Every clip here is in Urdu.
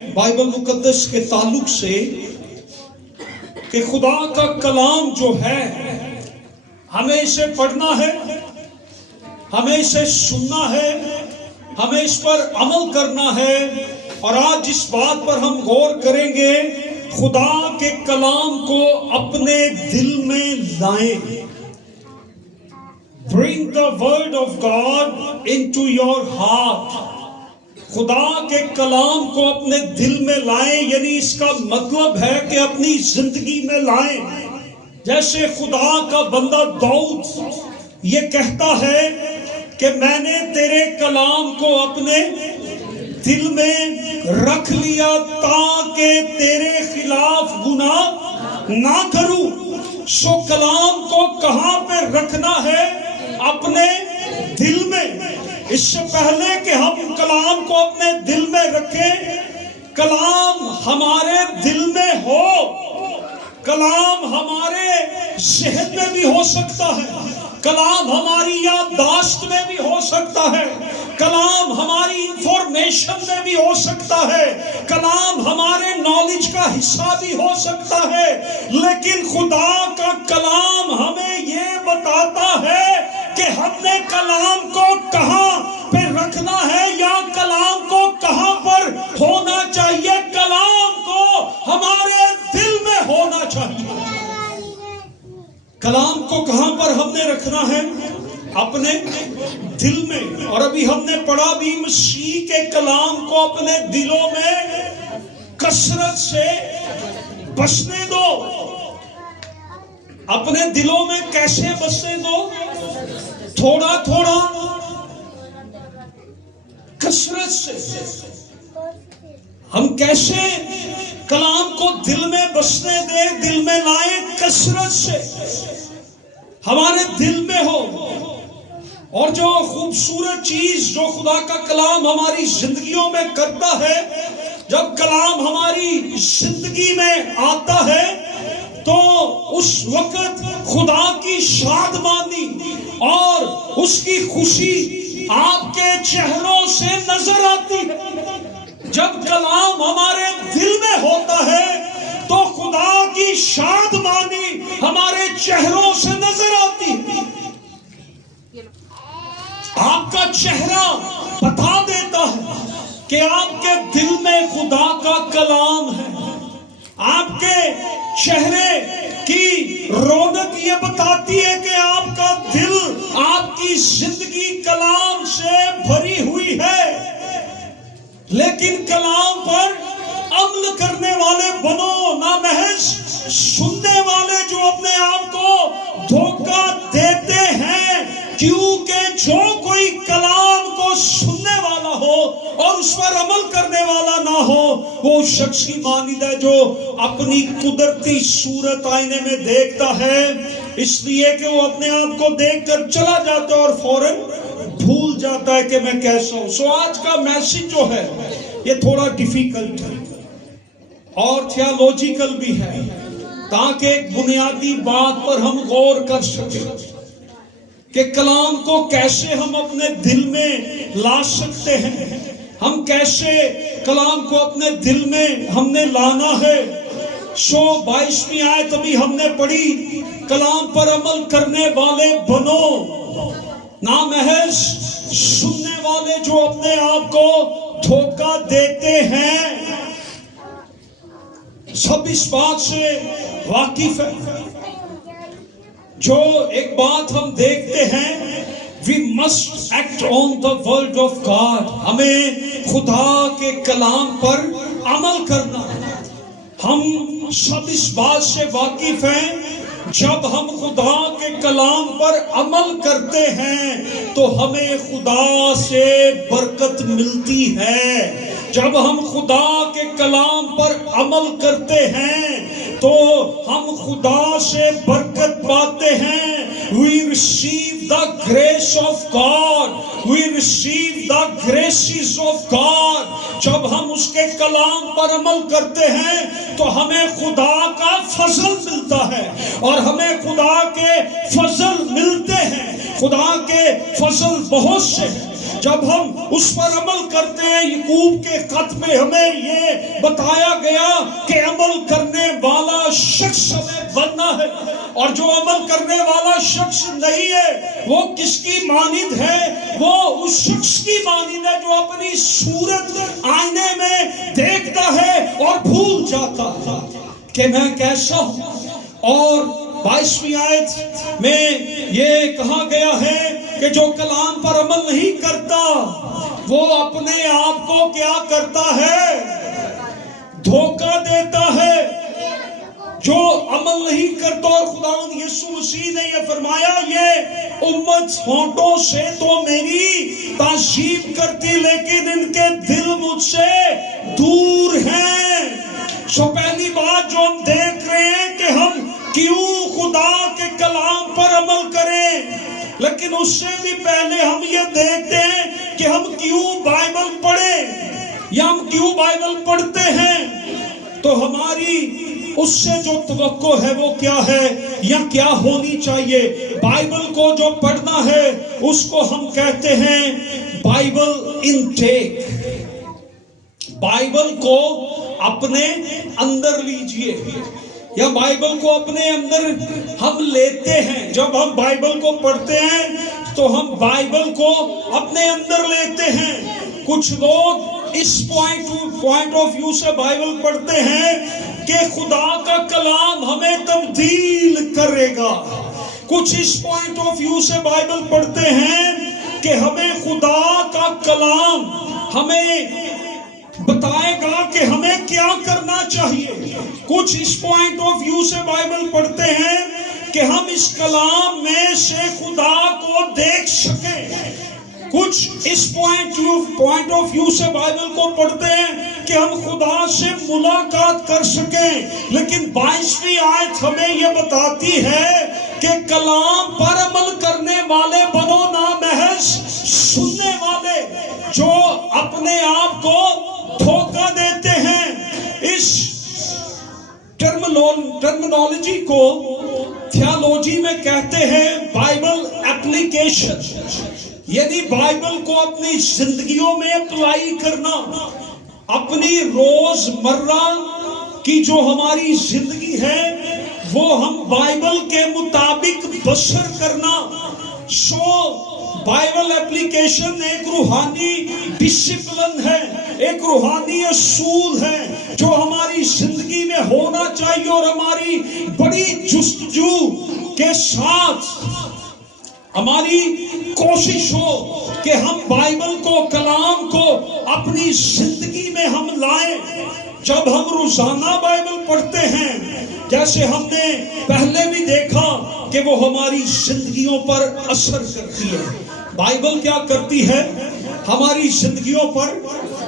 بائبل مقدس کے تعلق سے کہ خدا کا کلام جو ہے ہمیں اسے پڑھنا ہے، ہمیں اسے سننا ہے، ہمیں اس پر عمل کرنا ہے۔ اور آج جس بات پر ہم غور کریں گے، خدا کے کلام کو اپنے دل میں لائیں۔ Bring the word of God into your heart۔ خدا کے کلام کو اپنے دل میں لائیں، یعنی اس کا مطلب ہے کہ اپنی زندگی میں لائیں۔ جیسے خدا کا بندہ داؤد یہ کہتا ہے کہ میں نے تیرے کلام کو اپنے دل میں رکھ لیا تاکہ تیرے خلاف گناہ نہ کروں۔ سو کلام کو کہاں پہ رکھنا ہے؟ اپنے دل میں۔ اس سے پہلے کہ ہم کلام کو اپنے دل میں رکھیں، کلام ہمارے دل میں ہو، کلام ہمارے ذہن میں بھی ہو سکتا ہے، کلام ہماری یادداشت میں بھی ہو سکتا ہے، کلام ہماری انفارمیشن میں بھی ہو سکتا ہے، کلام ہمارے نالج کا حصہ بھی ہو سکتا ہے۔ لیکن خدا کا کلام ہمیں یہ بتاتا ہے کہ ہم نے کلام کو کہاں پہ رکھنا ہے یا کلام کو کہاں پر ہونا چاہیے۔ کلام کو ہمارے دل میں ہونا چاہیے۔ کلام کو کہاں پر ہم نے رکھنا ہے؟ اپنے دل میں۔ اور ابھی ہم نے پڑھا بھی، مسیح کے کلام کو اپنے دلوں میں کثرت سے بسنے دو۔ اپنے دلوں میں کیسے بسنے دو؟ تھوڑا تھوڑا، کثرت سے۔ ہم کیسے کلام کو دل میں بسنے دیں، دل میں لائیں؟ کثرت سے ہمارے دل میں ہو۔ اور جو خوبصورت چیز جو خدا کا کلام ہماری زندگیوں میں کرتا ہے، جب کلام ہماری زندگی میں آتا ہے تو اس وقت خدا کی شادمانی اور اس کی خوشی آپ کے چہروں سے نظر آتی ہے۔ جب کلام ہمارے دل میں ہوتا ہے تو خدا کی شادمانی ہمارے چہروں سے نظر آتی ہے۔ آپ کا چہرہ بتا دیتا ہے کہ آپ کے دل میں خدا کا کلام ہے۔ آپ کے چہرے کی رونق یہ بتاتی ہے کہ آپ کا دل، آپ کی زندگی کلام سے بھری ہوئی ہے۔ لیکن کلام پر عمل کرنے والے بنو، نہ محض سننے والے جو اپنے آپ کو دھوکہ دیتے ہیں۔ کیونکہ جو کوئی کلام کو سننے والا ہو اور اس پر عمل کرنے والا نہ ہو، وہ شخص کی مانند ہے جو اپنی قدرتی صورت آئینے میں دیکھتا ہے، اس لیے کہ وہ اپنے آپ کو دیکھ کر چلا جاتا ہے اور فوراً بھول جاتا ہے کہ میں کیسا ہوں۔ سو آج کا میسج جو ہے یہ تھوڑا ڈیفیکلٹ ہے اور تھیالوجیکل بھی ہے، تاکہ ایک بنیادی بات پر ہم غور کر سکیں کہ کلام کو کیسے ہم اپنے دل میں لا سکتے ہیں۔ ہم کیسے کلام کو اپنے دل میں ہم نے لانا ہے۔ 22ویں آیت ابھی ہم نے پڑھی، کلام پر عمل کرنے والے بنو، نہ محض سننے والے جو اپنے آپ کو دھوکہ دیتے ہیں۔ سب اس بات سے واقف ہے۔ جو ایک بات ہم دیکھتے ہیں، we must act on the word of God۔ ہمیں خدا کے کلام پر عمل کرنا ہے۔ ہم سب اس بات سے واقف ہیں، جب ہم خدا کے کلام پر عمل کرتے ہیں تو ہمیں خدا سے برکت ملتی ہے۔ جب ہم خدا کے کلام پر عمل کرتے ہیں تو ہم خدا سے برکت پاتے ہیں۔ We receive the grace of God۔ We receive the graces of God۔ جب ہم اس کے کلام پر عمل کرتے ہیں تو ہمیں خدا کا فضل ملتا ہے، اور ہمیں خدا کے فضل ملتے ہیں۔ خدا کے فضل بہت سے ہیں، جب ہم اس پر عمل کرتے ہیں۔ یعقوب کے خط میں ہمیں یہ بتایا گیا کہ عمل کرنے والا شخص ہمیں بننا ہے، اور جو عمل کرنے والا شخص نہیں ہے وہ کس کی مانند ہے؟ وہ اس شخص کی مانند ہے جو اپنی صورت آئینے میں دیکھتا ہے اور بھول جاتا ہے کہ میں کیسا ہوں۔ اور 22ویں آیت میں یہ کہا گیا ہے کہ جو کلام پر عمل نہیں کرتا وہ اپنے آپ کو کیا کرتا ہے؟ دھوکہ دیتا ہے۔ جو عمل نہیں کرتا، اور خداوند یسوع مسیح نے یہ فرمایا، یہ امت ہونٹوں سے تو میری تعظیم کرتی لیکن ان کے دل مجھ سے دور ہیں۔ پہلی بات جو ہم دیکھ رہے ہیں کہ ہم کیوں خدا کے کلام پر عمل کریں، لیکن اس سے بھی پہلے ہم یہ دیکھتے ہیں کہ ہم کیوں بائبل پڑھیں یا ہم کیوں بائبل پڑھتے ہیں۔ تو ہماری اس سے جو توقع ہے وہ کیا ہے یا کیا ہونی چاہیے؟ بائبل کو جو پڑھنا ہے اس کو ہم کہتے ہیں بائبل انٹیک۔ بائبل کو اپنے اندر لیجئے، یا بائبل کو اپنے اندر ہم لیتے ہیں۔ جب ہم بائبل کو پڑھتے ہیں تو ہم بائبل کو اپنے اندر لیتے ہیں۔ کچھ لوگ اس پوائنٹ آف ویو سے بائبل پڑھتے ہیں کہ خدا کا کلام ہمیں تبدیل کرے گا۔ کچھ اس پوائنٹ آف ویو سے بائبل پڑھتے ہیں کہ ہمیں خدا کا کلام ہمیں بتائے گا کہ ہمیں کیا کرنا چاہیے۔ کچھ اس پوائنٹ آف ویو سے بائبل پڑھتے ہیں کہ ہم اس کلام میں سے خدا کو دیکھ سکیں۔ کچھ اس پوائنٹ آف ویو سے بائبل کو پڑھتے ہیں کہ ہم خدا سے ملاقات کر سکیں۔ لیکن 22ویں آیت ہمیں یہ بتاتی ہے کہ کلام پر عمل کرنے والے بنو، نہ محض سننے والے جو اپنے آپ کو دھوکہ دیتے ہیں۔ اس ٹرمنالوجی کو تھیالوجی میں کہتے ہیں بائبل اپلیکیشن، یعنی بائبل کو اپنی زندگیوں میں اپلائی کرنا، اپنی روز مرہ کی جو ہماری زندگی ہے وہ ہم بائبل کے مطابق بسر کرنا۔ بائبل اپلیکیشن ایک روحانی ڈسپلن ہے، ایک روحانی اصول ہے جو ہماری زندگی میں ہونا چاہیے، اور ہماری بڑی جستجو کے ساتھ ہماری کوشش ہو کہ ہم بائبل کو، کلام کو اپنی زندگی میں ہم لائیں۔ جب ہم روزانہ بائبل پڑھتے ہیں، جیسے ہم نے پہلے بھی دیکھا کہ وہ ہماری زندگیوں پر اثر کرتی ہے۔ بائبل کیا کرتی ہے؟ ہماری زندگیوں پر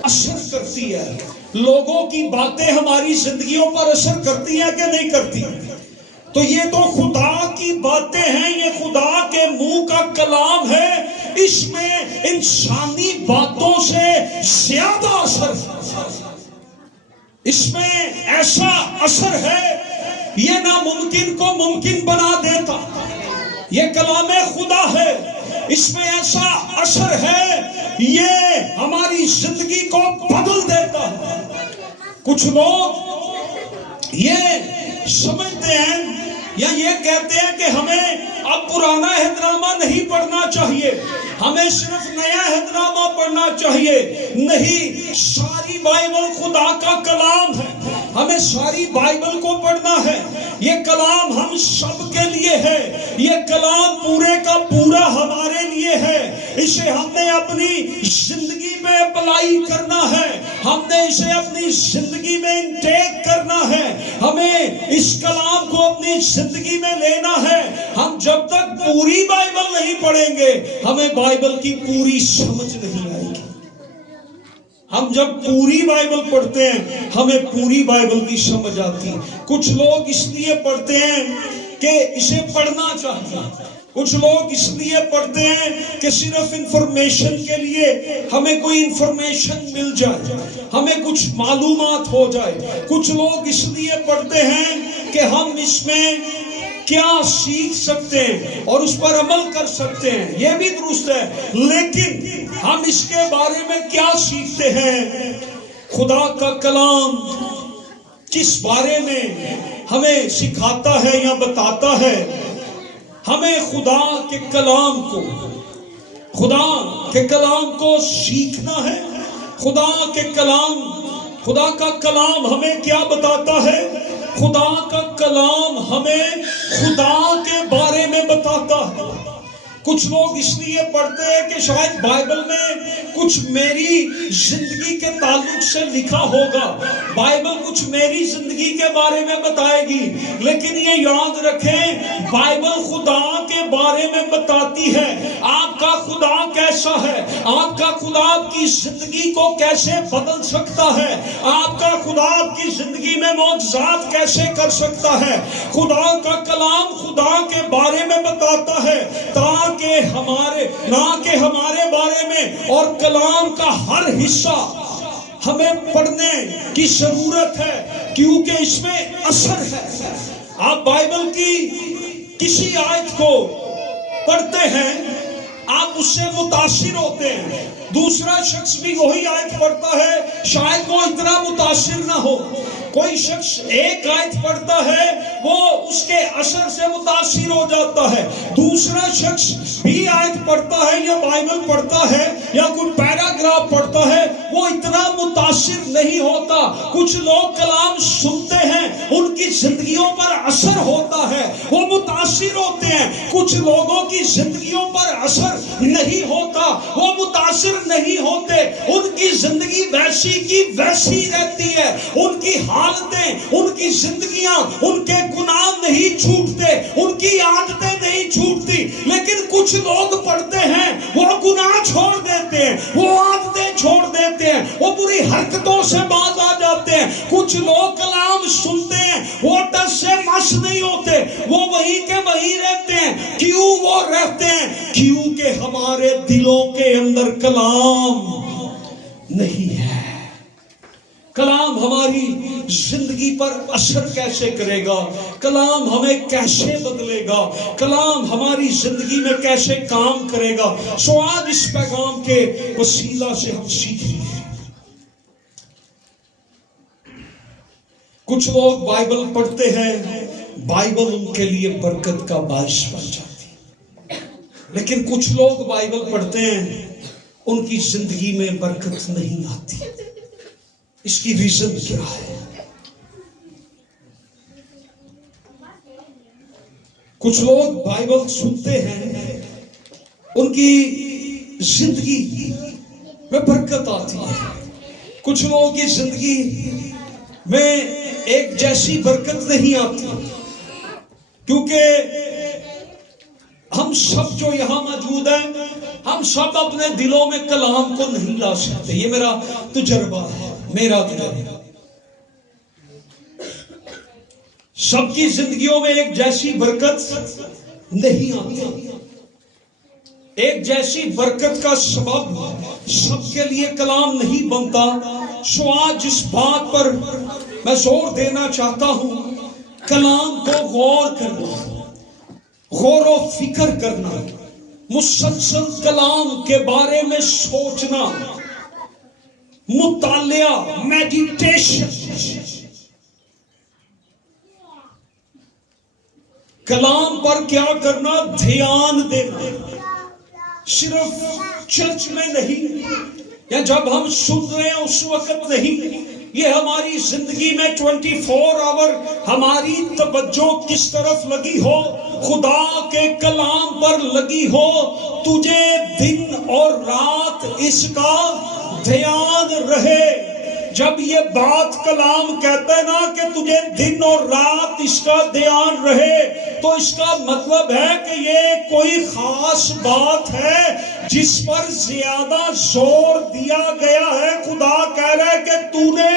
اثر کرتی ہے۔ لوگوں کی باتیں ہماری زندگیوں پر اثر کرتی ہیں کہ نہیں کرتی؟ تو یہ تو خدا کی باتیں ہیں، یہ خدا کے منہ کا کلام ہے، اس میں انسانی باتوں سے زیادہ اثر ہے۔ اس میں ایسا اثر ہے، یہ ناممکن کو ممکن بنا دیتا۔ یہ کلام خدا ہے، اس میں ایسا اثر ہے، یہ ہماری زندگی کو بدل دیتا ہے۔ کچھ لوگ یہ سمجھتے ہیں یا یہ کہتے ہیں کہ ہمیں اب پرانا عہدنامہ نہیں پڑھنا چاہیے، ہمیں صرف نیا عہدنامہ پڑھنا چاہیے۔ نہیں، ساری بائبل خدا کا کلام ہے، ہمیں ساری بائبل کو پڑھنا ہے۔ یہ کلام ہم سب کے لیے ہے، یہ کلام پورے کا پورا ہمارے لیے ہے۔ اسے ہم نے اپنی زندگی میں اپلائی کرنا ہے، ہم نے اسے اپنی زندگی میں انٹیک کرنا ہے، ہمیں اس کلام کو اپنی زندگی میں لینا ہے۔ ہم جب تک پوری بائبل نہیں پڑھیں گے ہمیں بائبل کی پوری سمجھ نہیں آئے گی۔ ہم جب پوری بائبل پڑھتے ہیں ہمیں پوری بائبل کی سمجھ آتی ہے۔ کچھ لوگ اس لیے پڑھتے ہیں کہ اسے پڑھنا چاہتے ہیں، کچھ لوگ اس لیے پڑھتے ہیں کہ صرف انفارمیشن کے لیے، ہمیں کوئی انفارمیشن مل جائے، ہمیں کچھ معلومات ہو جائے۔ کچھ لوگ اس لیے پڑھتے ہیں کہ ہم اس میں کیا سیکھ سکتے ہیں اور اس پر عمل کر سکتے ہیں، یہ بھی درست ہے، لیکن ہم اس کے بارے میں کیا سیکھتے ہیں؟ خدا کا کلام کس بارے میں ہمیں سکھاتا ہے یا بتاتا ہے؟ ہمیں خدا کے کلام کو سیکھنا ہے۔ خدا کا کلام ہمیں کیا بتاتا ہے؟ خدا کا کلام ہمیں خدا کے بارے میں بتاتا ہے۔ کچھ لوگ اس لیے پڑھتے ہیں کہ شاید بائبل میں کچھ میری زندگی کے تعلق سے لکھا ہوگا، بائبل کچھ میری زندگی کے بارے میں بتائے گی، لیکن یہ یاد رکھیں بائبل خدا کے بارے میں بتاتی ہے آپ کا خدا کیسا ہے، آپ کا خدا آپ کی زندگی کو کیسے بدل سکتا ہے، آپ کا خدا آپ کی زندگی میں معجزات کیسے کر سکتا ہے۔ خدا کا کلام خدا کے بارے میں بتاتا ہے نہ کہ ہمارے بارے میں، اور کلام کا ہر حصہ ہمیں پڑھنے کی ضرورت ہے کیونکہ اس میں اثر ہے۔ آپ بائبل کی کسی آیت کو پڑھتے ہیں، آپ اس سے متاثر ہوتے ہیں، دوسرا شخص بھی وہی آیت پڑھتا ہے، شاید وہ اتنا متاثر نہ ہو۔ کوئی شخص ایک آیت پڑھتا ہے، وہ اس کے اثر سے متاثر ہو جاتا ہے، دوسرا شخص بھی آیت پڑھتا ہے یا بائبل پڑھتا ہے یا کوئی پیراگراف پڑھتا ہے، وہ اتنا متاثر نہیں ہوتا۔ کچھ لوگ کلام سنتے ہیں، ان کی زندگیوں پر اثر ہوتا ہے، وہ متاثر ہوتے ہیں۔ کچھ لوگوں کی زندگیوں پر اثر نہیں ہوتا، وہ متاثر نہیں ہوتے، ان کی زندگی ویسی کی ویسی رہتی ہے، ان کی حالتیں، ان کی زندگیاں، ان کے گناہ نہیں چھوٹتے، ان کی عادتیں نہیں چھوٹتی۔ لیکن کچھ لوگ پڑھتے ہیں، وہ گناہ چھوڑ دیتے ہیں، وہ عادتیں چھوڑ دیتے ہیں، وہ بری حرکتوں سے باز آ جاتے ہیں۔ کچھ لوگ کلام سنتے ہیں، وہ ٹس سے مس نہیں ہوتے، وہ وہی کے وہی رہتے ہیں۔ کیوں وہ رہتے ہیں؟ کیونکہ ہمارے دلوں کے اندر کلام نہیں ہے۔ کلام ہماری زندگی پر اثر کیسے کرے گا؟ کلام ہمیں کیسے بدلے گا؟ کلام ہماری زندگی میں کیسے کام کرے گا؟ سو آج اس پیغام کے وسیلہ سے ہم سیکھیں گے۔ کچھ لوگ بائبل پڑھتے ہیں، بائبل ان کے لیے برکت کا باعث بن جاتی ہے، لیکن کچھ لوگ بائبل پڑھتے ہیں، ان کی زندگی میں برکت نہیں آتی۔ اس کی ریزن کیا ہے؟ کچھ لوگ بائبل سنتے ہیں، ان کی زندگی میں برکت آتی ہے، کچھ لوگوں کی زندگی میں ایک جیسی برکت نہیں آتی، کیونکہ ہم سب جو یہاں موجود ہیں، ہم سب اپنے دلوں میں کلام کو نہیں لا سکتے۔ یہ میرا تجربہ ہے، میرا تجربہ۔ سب کی زندگیوں میں ایک جیسی برکت نہیں آتی، ایک جیسی برکت کا سبب سب کے لیے کلام نہیں بنتا۔ سو آج اس بات پر میں زور دینا چاہتا ہوں، کلام کو غور کرنا، غور و فکر کرنا، مسلسل کلام کے بارے میں سوچنا، مطالعہ، میڈیٹیشن، کلام پر کیا کرنا؟ دھیان دینا، صرف چرچ میں نہیں یا جب ہم سن رہے ہیں اس وقت نہیں، یہ ہماری زندگی میں 24 آور ہماری توجہ کس طرف لگی ہو؟ خدا کے کلام پر لگی ہو۔ تجھے دن اور رات اس کا دھیان رہے۔ جب یہ بات کلام کہتا ہے نا کہ تجھے دن اور رات اس کا دھیان رہے، تو اس کا مطلب ہے کہ یہ کوئی خاص بات ہے جس پر زیادہ زور دیا گیا ہے۔ خدا کہہ رہا ہے کہ تو نے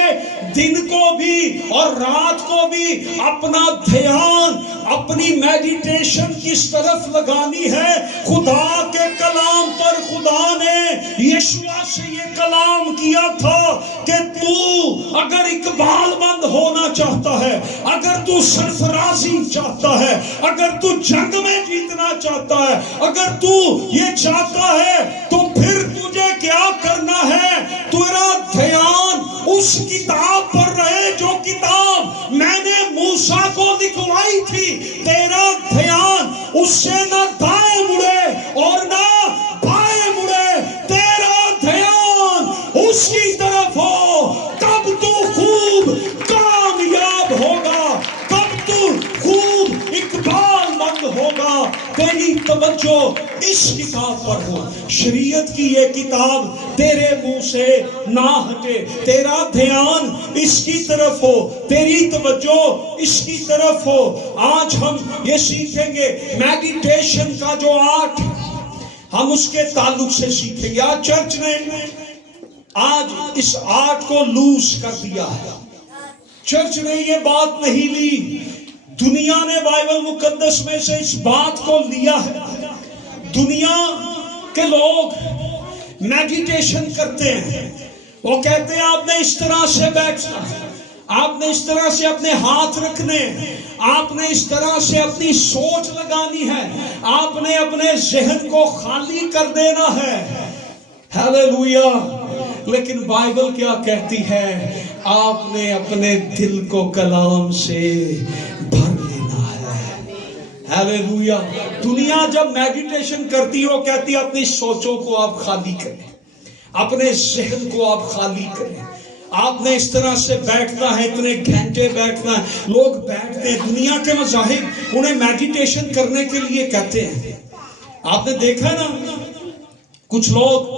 دن کو بھی اور رات کو بھی اپنا دھیان، اپنی میڈیٹیشن کس طرف لگانی ہے؟ خدا کے کلام پر۔ خدا نے یشوع سے یہ کلام کیا تھا کہ تو اگر اقبال مند ہونا چاہتا ہے، اگر تو سرفرازی چاہتا ہے، اگر تو جنگ میں جیتنا چاہتا ہے، اگر تو یہ چاہتا ہے، تو پھر تجھے کیا کرنا ہے؟ تیرا دھیان اس کتاب پر رہے جو کتاب میں نے موسیٰ کو لکھوائی تھی. تیرا دھیان اس سے نہ دائیں مڑے اور نہ بائیں مڑے. تیرا دھیان اس کی طرف ہو. تب تو خوب کامیاب ہوگا, تب تو خوب اقبال مند ہوگا. تیری توجہ اس کتاب پر ہو. شریعت کی یہ کتاب تیرے منہ سے نہ ہٹے. تیرا دھیان اس کی طرف ہو, تیری توجہ اس کی طرف ہو. آج ہم یہ سیکھیں گے میڈیٹیشن کا جو آرٹ, ہم اس کے تعلق سے سیکھیں گے. آج چرچ نے آج اس آرٹ کو لوز کر دیا ہے. چرچ نے یہ بات نہیں لی. دنیا نے بائبل مقدس میں سے اس بات کو لیا ہے. دنیا کے لوگ میڈیٹیشن کرتے ہیں. وہ کہتے ہیں آپ نے اس طرح سے بیٹھنا ہے, آپ نے اس طرح سے اپنے ہاتھ رکھنے, آپ نے اس طرح سے اپنی سوچ لگانی ہے, آپ نے اپنے ذہن کو خالی کر دینا ہے. ہیلیلویا. لیکن بائبل کیا کہتی ہے؟ آپ نے اپنے دل کو کلام سے بھر لینا ہے. ہیلیلویا. دنیا جب میڈیٹیشن کرتی ہے وہ کہتی ہے اپنی سوچوں کو آپ خالی کریں, اپنے ذہن کو آپ خالی کریں. آپ نے اس طرح سے بیٹھنا ہے, اتنے گھنٹے بیٹھنا ہے. لوگ بیٹھتے ہیں, دنیا کے مذاہب انہیں میڈیٹیشن کرنے کے لیے کہتے ہیں. آپ نے دیکھا نا, کچھ لوگ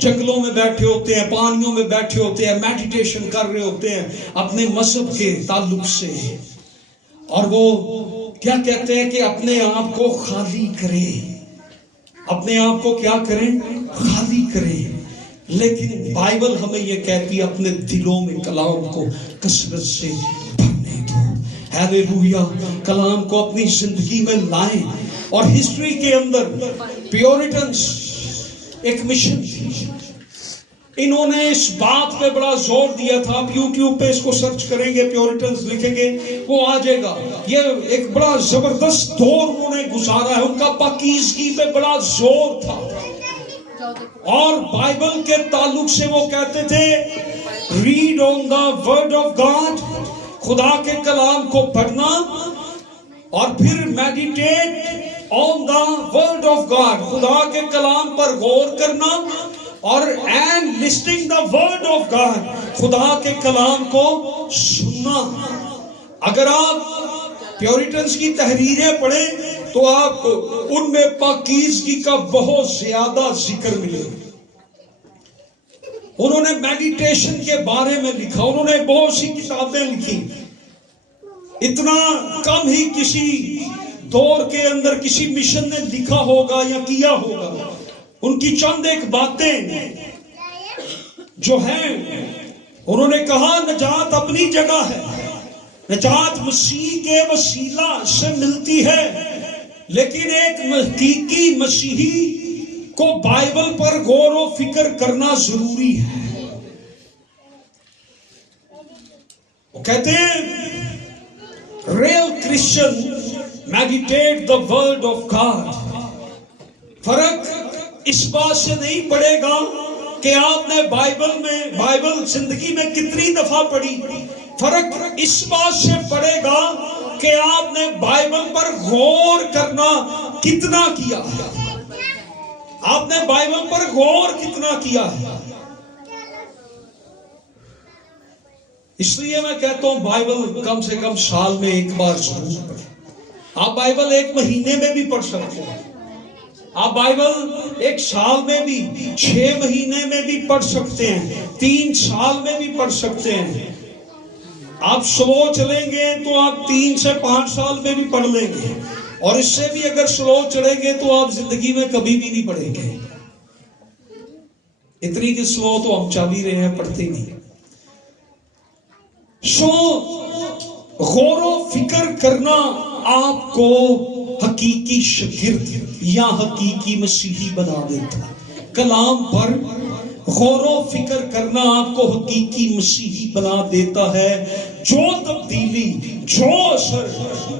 جنگلوں میں بیٹھے ہوتے ہیں, پانیوں میں بیٹھے ہوتے ہیں, میڈیٹیشن کر رہے ہوتے ہیں اپنے مذہب کے تعلق سے. اور وہ کیا کہتے ہیں کہ اپنے آپ کو خالی کریں, اپنے آپ کو کیا کریں؟ خالی کریں. لیکن بائبل ہمیں یہ کہتی ہے اپنے دلوں میں کلام کو کثرت سے بھرنے دو. ہیلیلویا. کلام کو اپنی زندگی میں لائیں. اور ہسٹری کے اندر پیورٹنز ایک مشن تھی. انہوں نے اس بات پہ بڑا زور دیا تھا. آپ یوٹیوب پہ اس کو سرچ کریں گے, پیورٹنز لکھیں گے, وہ آ جائے گا. یہ ایک بڑا زبردست دور انہوں نے گزارا ہے. ان کا پاکیزگی پہ بڑا زور تھا. اور بائبل کے تعلق سے وہ کہتے تھے read on the word of God, خدا کے کلام کو پڑھنا, اور پھر meditate on the word of God, خدا کے کلام پر غور کرنا, اور and listing the word of God, خدا کے کلام کو سننا. اگر آپ پیورٹنز کی تحریریں پڑھیں تو آپ کو ان میں پاکیزگی کا بہت زیادہ ذکر ملے. انہوں نے میڈیٹیشن کے بارے میں لکھا, انہوں نے بہت سی کتابیں لکھی. اتنا کم ہی کسی دور کے اندر کسی مشن نے لکھا ہوگا یا کیا ہوگا. ان کی چند ایک باتیں جو ہیں, انہوں نے کہا نجات اپنی جگہ ہے, نجات مسیح کے وسیلہ سے ملتی ہے, لیکن ایک حقیقی مسیحی کو بائبل پر غور و فکر کرنا ضروری ہے. وہ کہتے ہیں real Christian meditate the word of God. فرق اس بات سے نہیں پڑے گا کہ آپ نے بائبل زندگی میں کتنی دفعہ پڑھی. فرق اس بات سے پڑے گا کہ آپ نے بائبل پر غور کرنا کتنا کیا ہے. آپ نے بائبل پر غور کتنا کیا ہے. اس لیے میں کہتا ہوں بائبل کم سے کم سال میں ایک بار ضرور پڑھیں. آپ بائبل ایک مہینے میں بھی پڑھ سکتے ہیں, آپ بائبل ایک سال میں بھی, 6 مہینے میں بھی پڑھ سکتے ہیں, 3 سال میں بھی پڑھ سکتے ہیں. آپ سلو چلیں گے تو آپ 3 سے 5 سال میں بھی پڑھ لیں گے, اور اس سے بھی اگر سلو چلیں گے تو آپ زندگی میں کبھی بھی نہیں پڑھیں گے. اتنی کہ سلو تو ہم چل ہی رہے ہیں, پڑھتے ہی نہیں. غور و فکر کرنا آپ کو حقیقی شاگرد یا حقیقی مسیحی بنا دیتا ہے. کلام پر غور و فکر کرنا آپ کو حقیقی مسیحی بنا دیتا ہے. جو تبدیلی, جو اثر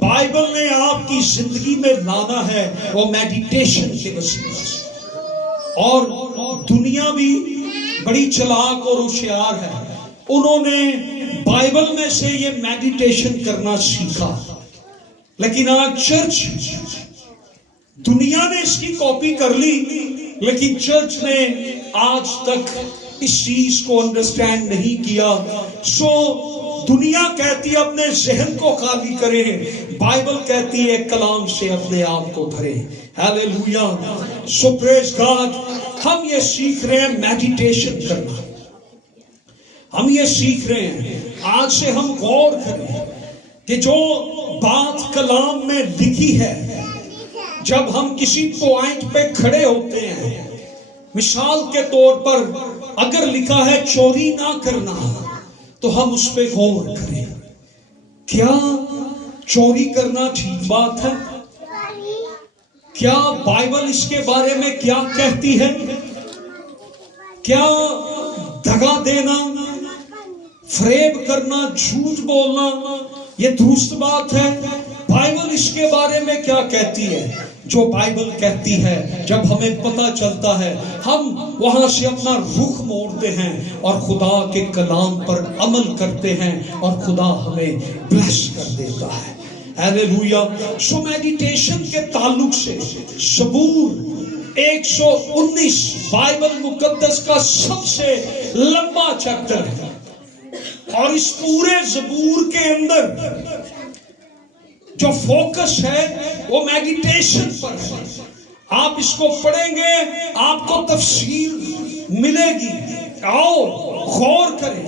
بائبل نے آپ کی زندگی میں لانا ہے وہ میڈیٹیشن کے وسیلے سے. اور دنیا بھی بڑی چلاک اور ہوشیار ہے، انہوں نے بائبل میں سے یہ میڈیٹیشن کرنا سیکھا، لیکن آج چرچ، دنیا نے اس کی کاپی کر لی، لیکن چرچ نے آج تک اس چیز کو انڈرسٹینڈ نہیں کیا۔ سو دنیا کہتی ہے اپنے ذہن کو خالی کرے، بائبل کہتی ہے کلام سے اپنے آپ کو بھرے۔ ہیلیلویا، سو پریز گاڈ۔ ہم یہ سیکھ رہے ہیں میڈیٹیشن کرنا، ہم یہ سیکھ رہے ہیں، آج سے ہم غور کریں کہ جو بات کلام میں لکھی ہے، جب ہم کسی پوائنٹ پہ کھڑے ہوتے ہیں، مثال کے طور پر اگر لکھا ہے چوری نہ کرنا، تو ہم اس پہ غور کریں، کیا چوری کرنا ٹھیک بات ہے؟ کیا بائبل اس کے بارے میں کیا کہتی ہے؟ کیا دغا دینا، فریب کرنا، جھوٹ بولنا یہ درست بات ہے؟ بائبل اس کے بارے میں کیا کہتی ہے؟ جو بائبل کہتی ہے، جب ہمیں پتہ چلتا ہے، ہم وہاں سے اپنا رخ موڑتے ہیں اور خدا کے کلام پر عمل کرتے ہیں، اور خدا ہمیں بلیس کر دیتا ہے۔ ہیلیلویا۔ سو میڈیٹیشن کے تعلق سے زبور 119 بائبل مقدس کا سب سے لمبا چیپٹر ہے، اور اس پورے زبور کے اندر جو فوکس ہے وہ میڈیٹیشن پر ہے۔ آپ اس کو پڑھیں گے، آپ کو تفسیر ملے گی۔ آؤ غور کریں،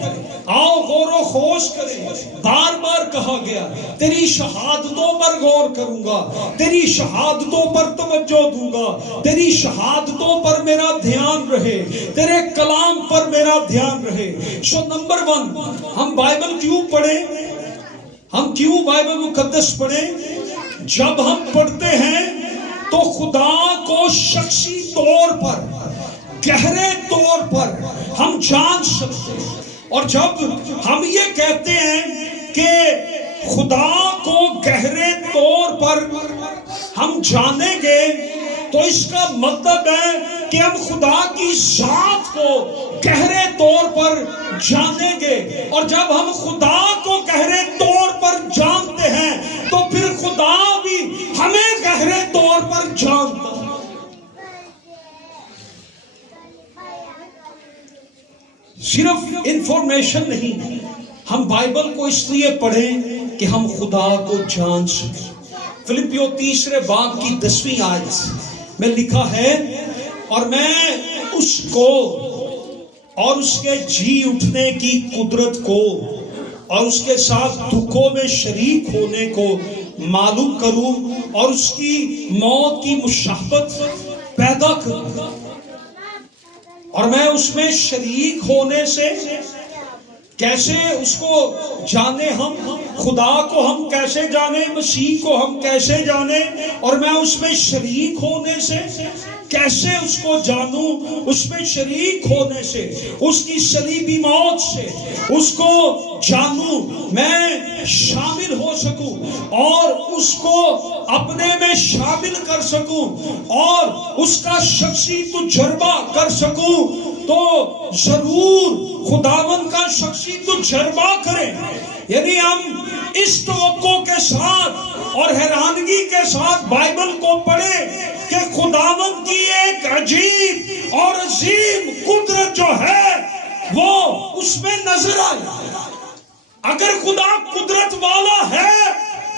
آؤ غور و خوض کریں۔ بار بار کہا گیا تیری شہادتوں پر غور کروں گا، تیری شہادتوں پر توجہ دوں گا، تیری شہادتوں پر میرا دھیان رہے، تیرے کلام پر میرا دھیان رہے۔ سو نمبر 1، ہم بائبل کیوں پڑھیں؟ ہم کیوں بائبل مقدس پڑھیں؟ جب ہم پڑھتے ہیں تو خدا کو شخصی طور پر، گہرے طور پر ہم جان سکتے ہیں، اور جب ہم یہ کہتے ہیں کہ خدا کو گہرے طور پر ہم جانیں گے، تو اس کا مطلب ہے کہ ہم خدا کی ذات کو گہرے طور پر جانیں گے، اور جب ہم خدا کو گہرے طور پر جانتے ہیں تو پھر خدا بھی ہمیں گہرے طور پر جانتا ہے۔ صرف انفارمیشن نہیں، ہم بائبل کو اس لیے پڑھیں کہ ہم خدا کو جان سکیں۔ فلپیو 3 باب کی 10ویں آیت میں لکھا ہے، اور میں اس کو اور اس کے جی اٹھنے کی قدرت کو اور اس کے ساتھ دکھوں میں شریک ہونے کو معلوم کروں، اور اس کی موت کی مشابہت پیدا کروں، اور میں اس میں شریک ہونے سے کیسے اس کو جانے، ہم خدا کو ہم کیسے جانے، مسیح کو ہم کیسے جانے، اور میں اس میں شریک ہونے سے کیسے اس کو جانوں، اس میں شریک ہونے سے، اس کی صلیبی موت سے اس کو جانوں، میں شامل ہو سکوں اور اس کو اپنے میں شامل کر سکوں اور اس کا شخصی تجربہ کر سکوں، تو ضرور خداوند کا شخصی تجربہ کریں۔ یعنی ہم اس توقع کے ساتھ اور حیرانگی کے ساتھ بائبل کو پڑھیں کہ خداوند کی ایک عجیب اور عظیم قدرت جو ہے وہ اس میں نظر آئے۔ اگر خدا قدرت والا ہے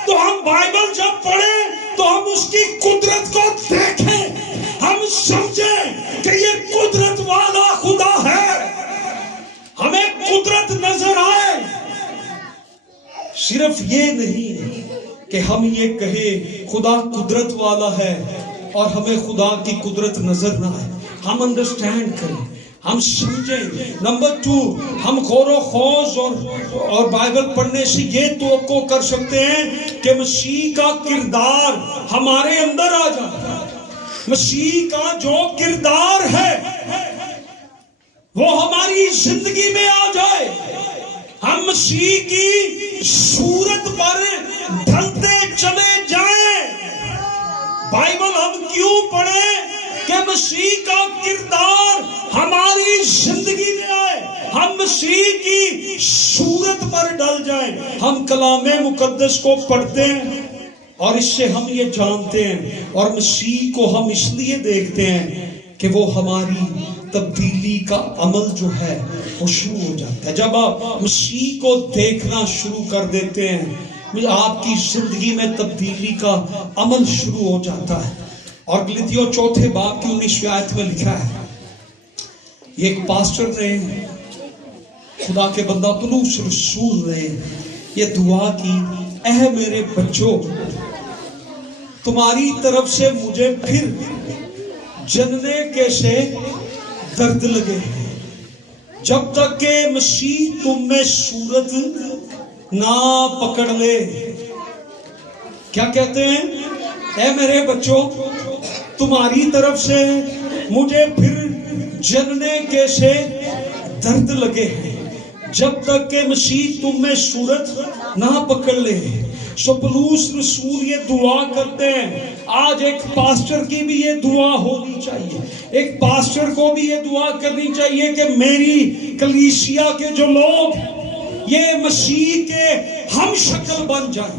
تو ہم بائبل جب پڑھیں تو ہم اس کی قدرت کو دیکھیں، ہم سمجھیں کہ یہ قدرت والا خدا ہے، ہمیں قدرت نظر آئے۔ صرف یہ نہیں کہ ہم یہ کہیں خدا قدرت والا ہے اور ہمیں خدا کی قدرت نظر نہ آئے، ہم انڈرسٹینڈ کریں، ہم سمجھیں۔ نمبر 2، ہم غور و خوض اور بائبل پڑھنے سے یہ توقع کر سکتے ہیں کہ مسیح کا کردار ہمارے اندر آ جائے۔ مسیح کا جو کردار ہے وہ ہماری زندگی میں آ جائے، ہم مسیح کی صورت پر ڈھلتے چلے جائیں۔ بائبل ہم کیوں پڑھیں کہ مسیح کا کردار ہماری زندگی میں آئے، ہم مسیح کی صورت پر ڈل جائیں، ہم کلام مقدس کو پڑھتے ہیں اور اس سے ہم یہ جانتے ہیں، اور مسیح کو ہم اس لیے دیکھتے ہیں کہ وہ ہماری تبدیلی کا عمل جو ہے وہ شروع ہو جاتا ہے۔ جب آپ مسیح کو دیکھنا شروع کر دیتے ہیں، آپ کی زندگی میں تبدیلی کا عمل شروع ہو جاتا ہے۔ اور غلاطیوں 4 باب کی 19 آیت میں لکھا ہے، ایک پاسٹر نے، خدا کے بندہ پولس رسول نے یہ دعا کی، اے میرے بچوں، تمہاری طرف سے مجھے پھر جننے کے سے درد لگے، جب تک کہ مسیح تم میں صورت نہ پکڑ لے۔ کیا کہتے ہیں؟ اے میرے بچوں، تمہاری طرف سے مجھے پھر جننے کے سے درد لگے، جب تک کہ مسیح تم میں صورت نہ پکڑ لے۔ سو پولس رسول یہ دعا کرتے ہیں۔ آج ایک پاسٹر کی بھی یہ دعا ہونی چاہیے، ایک پاسٹر کو بھی یہ دعا کرنی چاہیے کہ میری کلیسیا کے جو لوگ یہ مسیح کے ہم شکل بن جائیں۔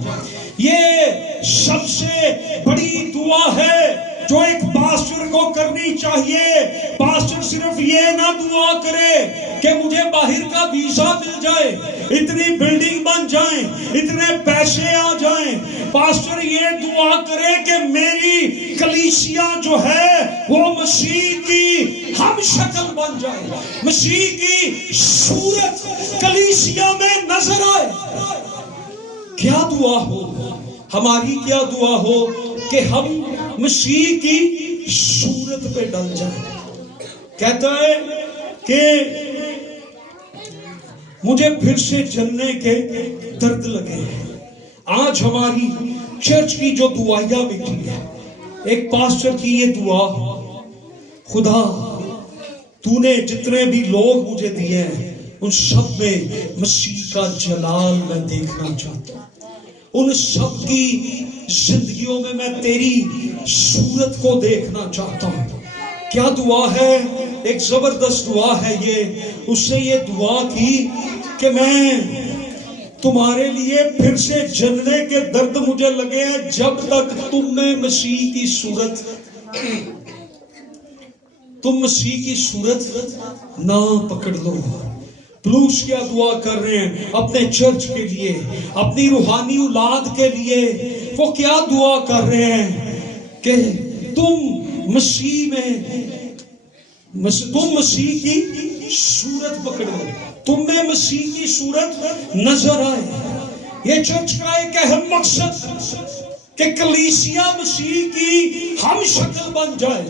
یہ سب سے بڑی دعا ہے جو ایک پاسٹر کو کرنی چاہیے۔ پاسٹر صرف یہ نہ دعا کرے کہ مجھے باہر کا ویزا مل جائے، اتنی بلڈنگ بن جائیں، اتنے پیسے آ جائیں۔ پاسٹر یہ دعا کرے کہ میری کلیسیا جو ہے وہ مسیح کی ہم شکل بن جائے، مسیح کی صورت کلیسیا میں نظر آئے۔ کیا دعا ہو ہماری، کیا دعا ہو کہ ہم مسیح کی صورت پہ ڈل جائیں۔ کہتا ہے کہ مجھے پھر سے جلنے کے درد لگے۔ آج ہماری چرچ کی جو دعائیاں مٹی ہے، ایک پاسٹر کی یہ دعا، خدا تو نے جتنے بھی لوگ مجھے دیے ہیں ان سب میں مسیح کا جلال میں دیکھنا چاہتا ہوں، ان سب کی زندگیوں میں میں تیری صورت کو دیکھنا چاہتا ہوں۔ کیا دعا ہے؟ ایک زبردست دعا ہے یہ۔ اس نے یہ دعا کی کہ میں تمہارے لیے پھر سے جلنے کے درد مجھے لگے ہیں جب تک تم میں مسیح کی صورت، تم مسیح کی صورت نہ پکڑ لو۔ پولس کیا دعا کر رہے ہیں اپنے چرچ کے لیے، اپنی روحانی اولاد کے لیے؟ وہ کیا دعا کر رہے ہیں کہ تم مسیح کی صورت پکڑو، تم میں مسیح کی صورت نظر آئے۔ یہ چرچ کا ایک اہم مقصد کہ کلیسیا مسیح کی ہم شکل بن جائے۔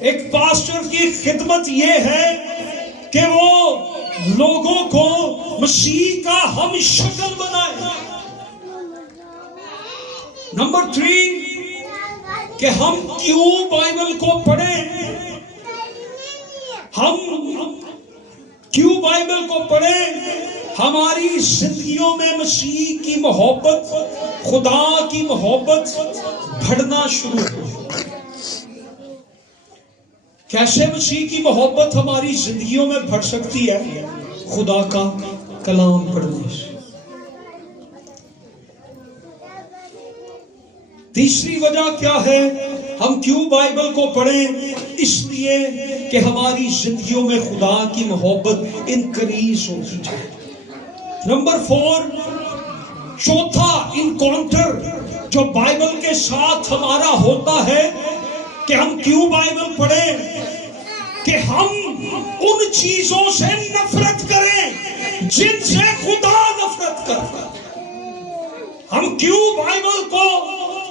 ایک پاسٹر کی خدمت یہ ہے کہ وہ لوگوں کو مسیح کا ہم شکل بنائے۔ نمبر 3 کہ ہم کیوں بائبل کو پڑھیں، ہم کیوں بائبل کو پڑھیں؟ ہماری زندگیوں میں مسیح کی محبت، خدا کی محبت بڑھنا شروع ہو۔ کیسے مسیح کی محبت ہماری زندگیوں میں بڑھ سکتی ہے؟ خدا کا کلام پڑھنے سے۔ تیسری وجہ کیا ہے ہم کیوں بائبل کو پڑھیں؟ اس لیے کہ ہماری زندگیوں میں خدا کی محبت انکریز ہوتی جائے۔ نمبر 4، چوتھا انکاؤنٹر جو بائبل کے ساتھ ہمارا ہوتا ہے کہ ہم کیوں بائبل پڑھیں، کہ ہم ان چیزوں سے نفرت کریں جن سے خدا نفرت کرتا ہے۔ ہم کیوں بائبل کو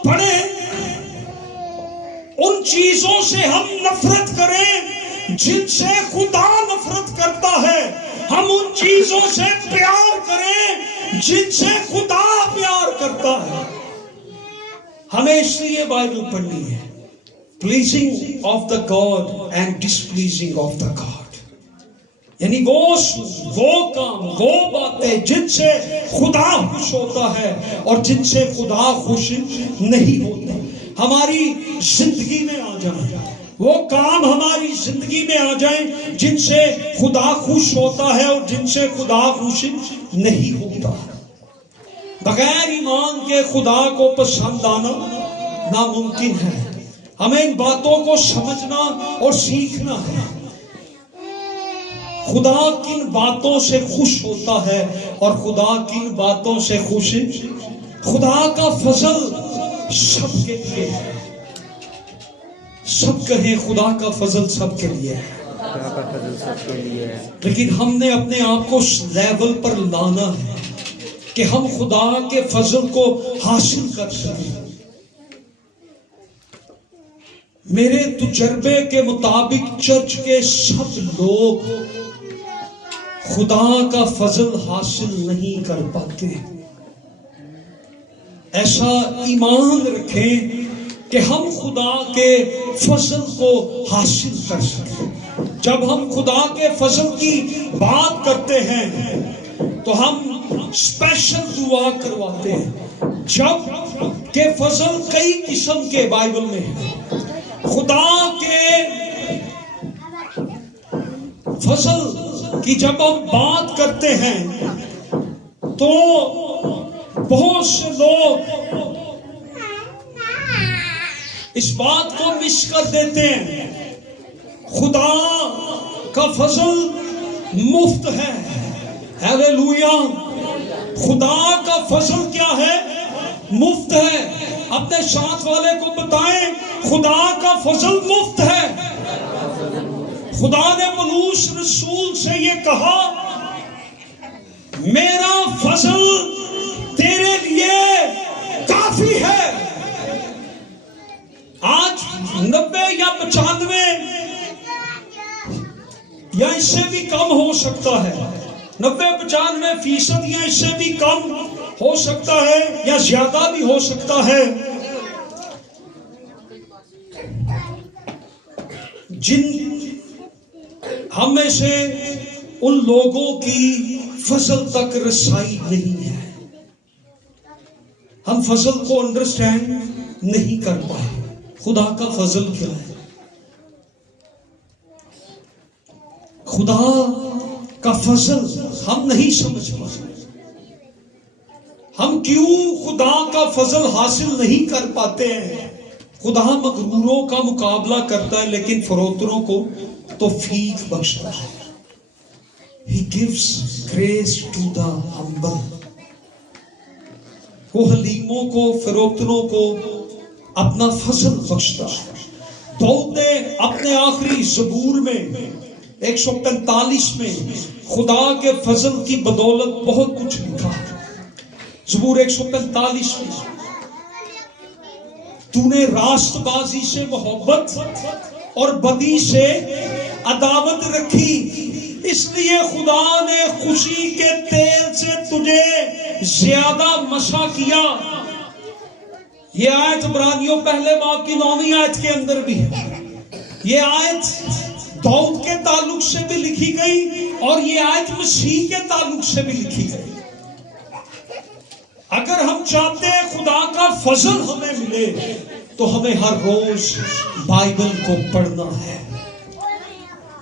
پڑھیں؟ ان چیزوں سے ہم نفرت کریں جن سے خدا نفرت کرتا ہے، ہم ان چیزوں سے پیار کریں جن سے خدا پیار کرتا ہے۔ ہمیں اس لیے بائبل پڑھنی ہے، pleasing of the God and displeasing of the God، یعنی وہ کام، وہ باتیں جن سے خدا خوش ہوتا ہے اور جن سے خدا خوش نہیں ہوتا ہماری زندگی میں آ جائیں۔ وہ کام ہماری زندگی میں آ جائیں جن سے خدا خوش ہوتا ہے اور جن سے خدا خوش نہیں ہوتا. بغیر ایمان کے خدا کو پسند آنا ناممکن ہے. ہمیں ان باتوں کو سمجھنا اور سیکھنا ہے. خدا کن باتوں سے خوش ہوتا ہے اور خدا کن باتوں سے خوش. خدا کا فضل سب کے لیے ہے. سب کہیں خدا کا فضل سب کے لیے ہے. خدا کا فضل سب کے لیے ہے. لیکن ہم نے اپنے آپ کو اس لیول پر لانا ہے کہ ہم خدا کے فضل کو حاصل کر سکیں. میرے تجربے کے مطابق چرچ کے سب لوگ خدا کا فضل حاصل نہیں کر پاتے. ایسا ایمان رکھیں کہ ہم خدا کے فضل کو حاصل کر سکیں. جب ہم خدا کے فضل کی بات کرتے ہیں تو ہم اسپیشل دعا کرواتے ہیں. جب کہ فضل کئی قسم کے بائبل میں ہیں. خدا کے فضل کی جب ہم بات کرتے ہیں تو بہت سے لوگ اس بات کو مس کر دیتے ہیں. خدا کا فضل مفت ہے. ہیلیلویا. خدا کا فضل کیا ہے؟ مفت ہے. اپنے ساتھ والے کو بتائیں خدا کا فضل مفت ہے. خدا نے پولس رسول سے یہ کہا میرا فضل تیرے لیے کافی ہے. آج 90 یا 95 یا اس سے بھی کم ہو سکتا ہے. 90-95% یا اس سے بھی کم ہو سکتا ہے یا زیادہ بھی ہو سکتا ہے جن ہم میں سے ان لوگوں کی فضل تک رسائی نہیں ہے. ہم فضل کو انڈرسٹینڈ نہیں کر پائے. خدا کا فضل کیا ہے؟ خدا کا فضل ہم نہیں سمجھ پائے. ہم کیوں خدا کا فضل حاصل نہیں کر پاتے ہیں؟ خدا مغروروں کا مقابلہ کرتا ہے لیکن فروتنوں کو توفیق بخشتا ہے. He gives grace to the humble. وہ حلیموں کو فروتنوں کو اپنا فضل بخشتا ہے. داؤد نے اپنے آخری زبور میں 145 میں خدا کے فضل کی بدولت بہت کچھ لکھا. زبور 145 میں تو نے راست بازی سے محبت اور بدی سے عداوت رکھی اس لیے خدا نے خوشی کے تیل سے تجھے زیادہ مسا کیا. یہ آیت عبرانیوں پہلے باب کی 9ویں آیت کے اندر بھی ہے. یہ آیت داؤد کے تعلق سے بھی لکھی گئی اور یہ آیت مسیح کے تعلق سے بھی لکھی گئی. اگر ہم چاہتے ہیں خدا کا فضل ہمیں ملے تو ہمیں ہر روز بائبل کو پڑھنا ہے.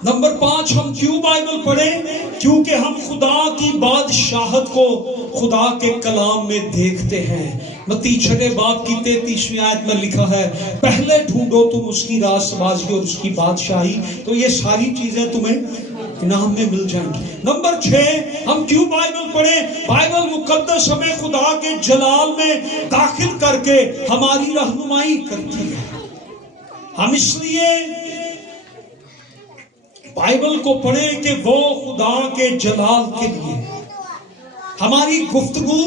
نمبر 5 ہم کیوں بائبل پڑھیں؟ کیونکہ ہم خدا کی بادشاہت کو خدا کے کلام میں دیکھتے ہیں. متی 6 باب کی 33ویں آیت میں لکھا ہے پہلے ڈھونڈو تم اس کی راست بازی اور اس کی بادشاہی تو یہ ساری چیزیں تمہیں انعام میں مل جائیں گی. نمبر 6 ہم کیوں بائبل پڑھیں؟ بائبل مقدس ہمیں خدا کے جلال میں داخل کر کے ہماری رہنمائی کرتی ہے. ہم اس لیے بائبل کو پڑھیں کہ وہ خدا کے جلال کے لیے ہماری گفتگو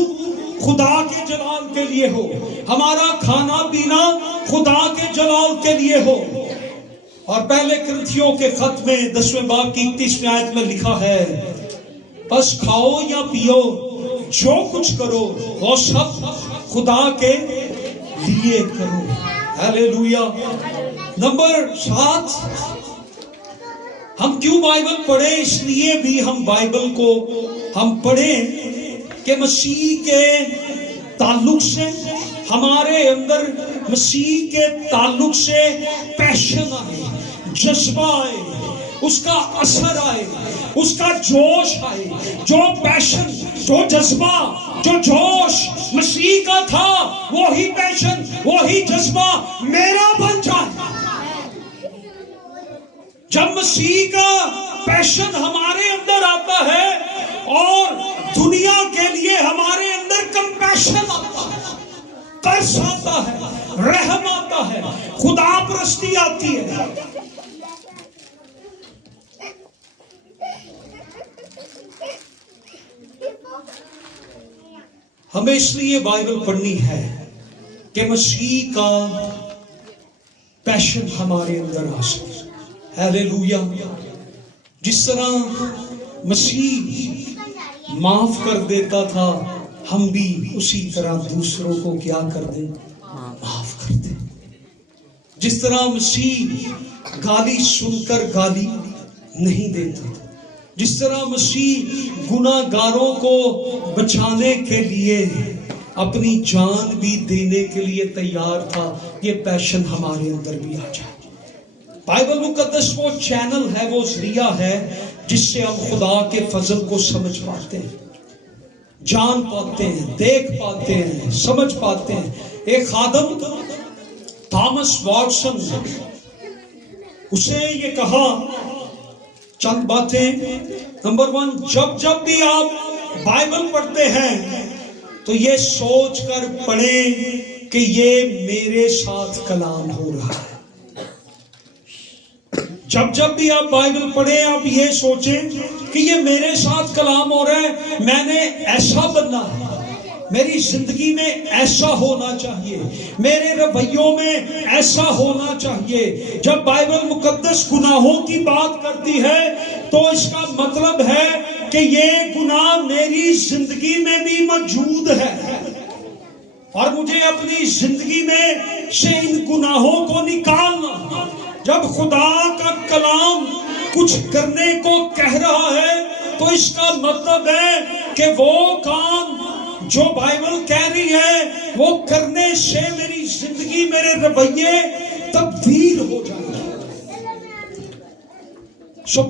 خدا کے جلال کے لیے ہو, ہمارا کھانا پینا خدا کے جلال کے لیے ہو. اور پہلے کرنتھیوں کے خط میں 10ویں باب کی 31ویں آیت میں لکھا ہے بس کھاؤ یا پیو جو کچھ کرو وہ سب خدا کے لیے کرو. ہیلیلویا. نمبر 7 ہم کیوں بائبل پڑھیں؟ اس لیے بھی ہم بائبل کو ہم پڑھیں کہ مسیح کے تعلق سے ہمارے اندر مسیح کے تعلق سے پیشن آئے, جذبہ آئے، اس کا اثر آئے، اس کا جوش آئے، جو پیشن، جو جذبہ، جو جوش مسیح کا تھا، وہی پیشن، وہی جذبہ میرا بن جائے۔ جب مسیح کا پیشن ہمارے اندر آتا ہے اور دنیا کے لیے ہمارے اندر کمپیشن آتا ہے، ترس آتا ہے، رحم آتا ہے، خدا پرستی آتی ہے، ہمیں اس لیے بائبل پڑھنی ہے کہ مسیح کا پیشن ہمارے اندر آ سکے۔ ہیلیلویا۔ جس طرح مسیح معاف کر دیتا تھا، ہم بھی اسی طرح دوسروں کو کیا کر دیں؟ معاف کر دیں۔ جس طرح مسیح گالی سن کر گالی نہیں دیتا تھا، جس طرح مسیح گناہ گاروں کو بچانے کے لیے اپنی جان بھی دینے کے لیے تیار تھا، یہ پیشن ہمارے اندر بھی آ جائے۔ بائبل مقدس وہ چینل ہے، وہ ذریعہ ہے جس سے ہم خدا کے فضل کو سمجھ پاتے ہیں، جان پاتے ہیں، دیکھ پاتے ہیں، سمجھ پاتے ہیں۔ ایک خادم تھامس واٹسن، اسے یہ کہا چند باتیں۔ نمبر 1، جب بھی آپ بائبل پڑھتے ہیں تو یہ سوچ کر پڑھیں کہ یہ میرے ساتھ کلام ہو رہا ہے۔ جب بھی آپ بائبل پڑھیں آپ یہ سوچیں کہ یہ میرے ساتھ کلام ہو رہا ہے، میں نے ایسا بننا ہے، میری زندگی میں ایسا ہونا چاہیے، میرے رویوں میں ایسا ہونا چاہیے۔ جب بائبل مقدس گناہوں کی بات کرتی ہے تو اس کا مطلب ہے کہ یہ گناہ میری زندگی میں بھی موجود ہے اور مجھے اپنی زندگی میں سے ان گناہوں کو نکالنا۔ جب خدا کا کلام کچھ کرنے کو کہہ رہا ہے تو اس کا مطلب ہے کہ وہ کام جو بائبل کہہ رہی ہے وہ کرنے سے میری زندگی، میرے رویے تبدیل ہو جائیں گے۔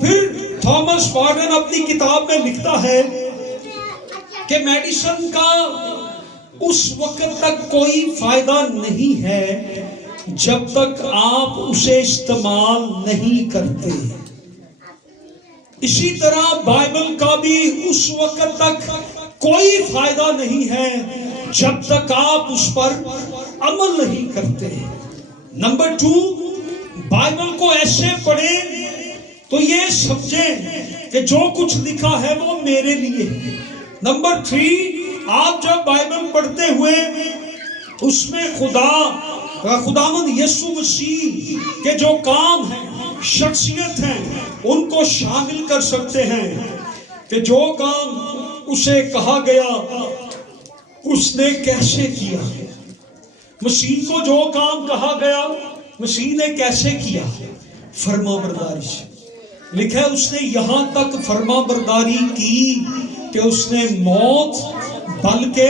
پھر تھامس وارڈن اپنی کتاب میں لکھتا ہے کہ میڈیسن کا اس وقت تک کوئی فائدہ نہیں ہے جب تک آپ اسے استعمال نہیں کرتے۔ اسی طرح بائبل کا بھی اس وقت تک کوئی فائدہ نہیں ہے جب تک آپ اس پر عمل نہیں کرتے۔ نمبر 2، بائبل کو ایسے پڑھیں تو یہ سمجھیں کہ جو کچھ لکھا ہے وہ میرے لیے ہے۔ نمبر 3، آپ جب بائبل پڑھتے ہوئے اس میں خداوند یسوع مسیح کے جو کام ہیں، شخصیت ہیں، ان کو شامل کر سکتے ہیں کہ جو کام اسے کہا گیا اس نے کیسے کیا۔ مسیح کو جو کام کہا گیا مسیح نے کیسے کیا؟ فرما برداری سے۔ لکھا ہے اس نے یہاں تک فرما برداری کی کہ اس نے موت، بلکہ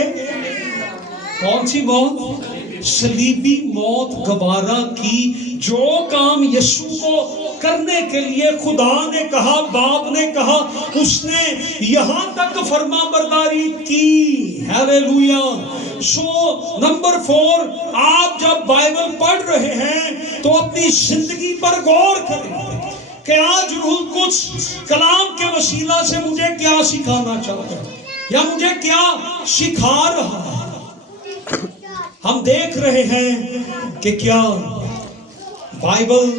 کون سی موت؟ صلیبی موت گوارا کی۔ جو کام یسوع کو کرنے کے لیے خدا نے کہا، باپ نے کہا، اس نے یہاں تک فرما برداری کی۔ ہیلیلویا۔ نمبر 4، آپ جب بائبل پڑھ رہے ہیں تو اپنی زندگی پر غور کریں کہ آج روح القدس کلام کے وسیلہ سے مجھے کیا سکھانا چاہتا ہے یا مجھے کیا سکھا رہا ہے۔ ہم دیکھ رہے ہیں کہ کیا بائبل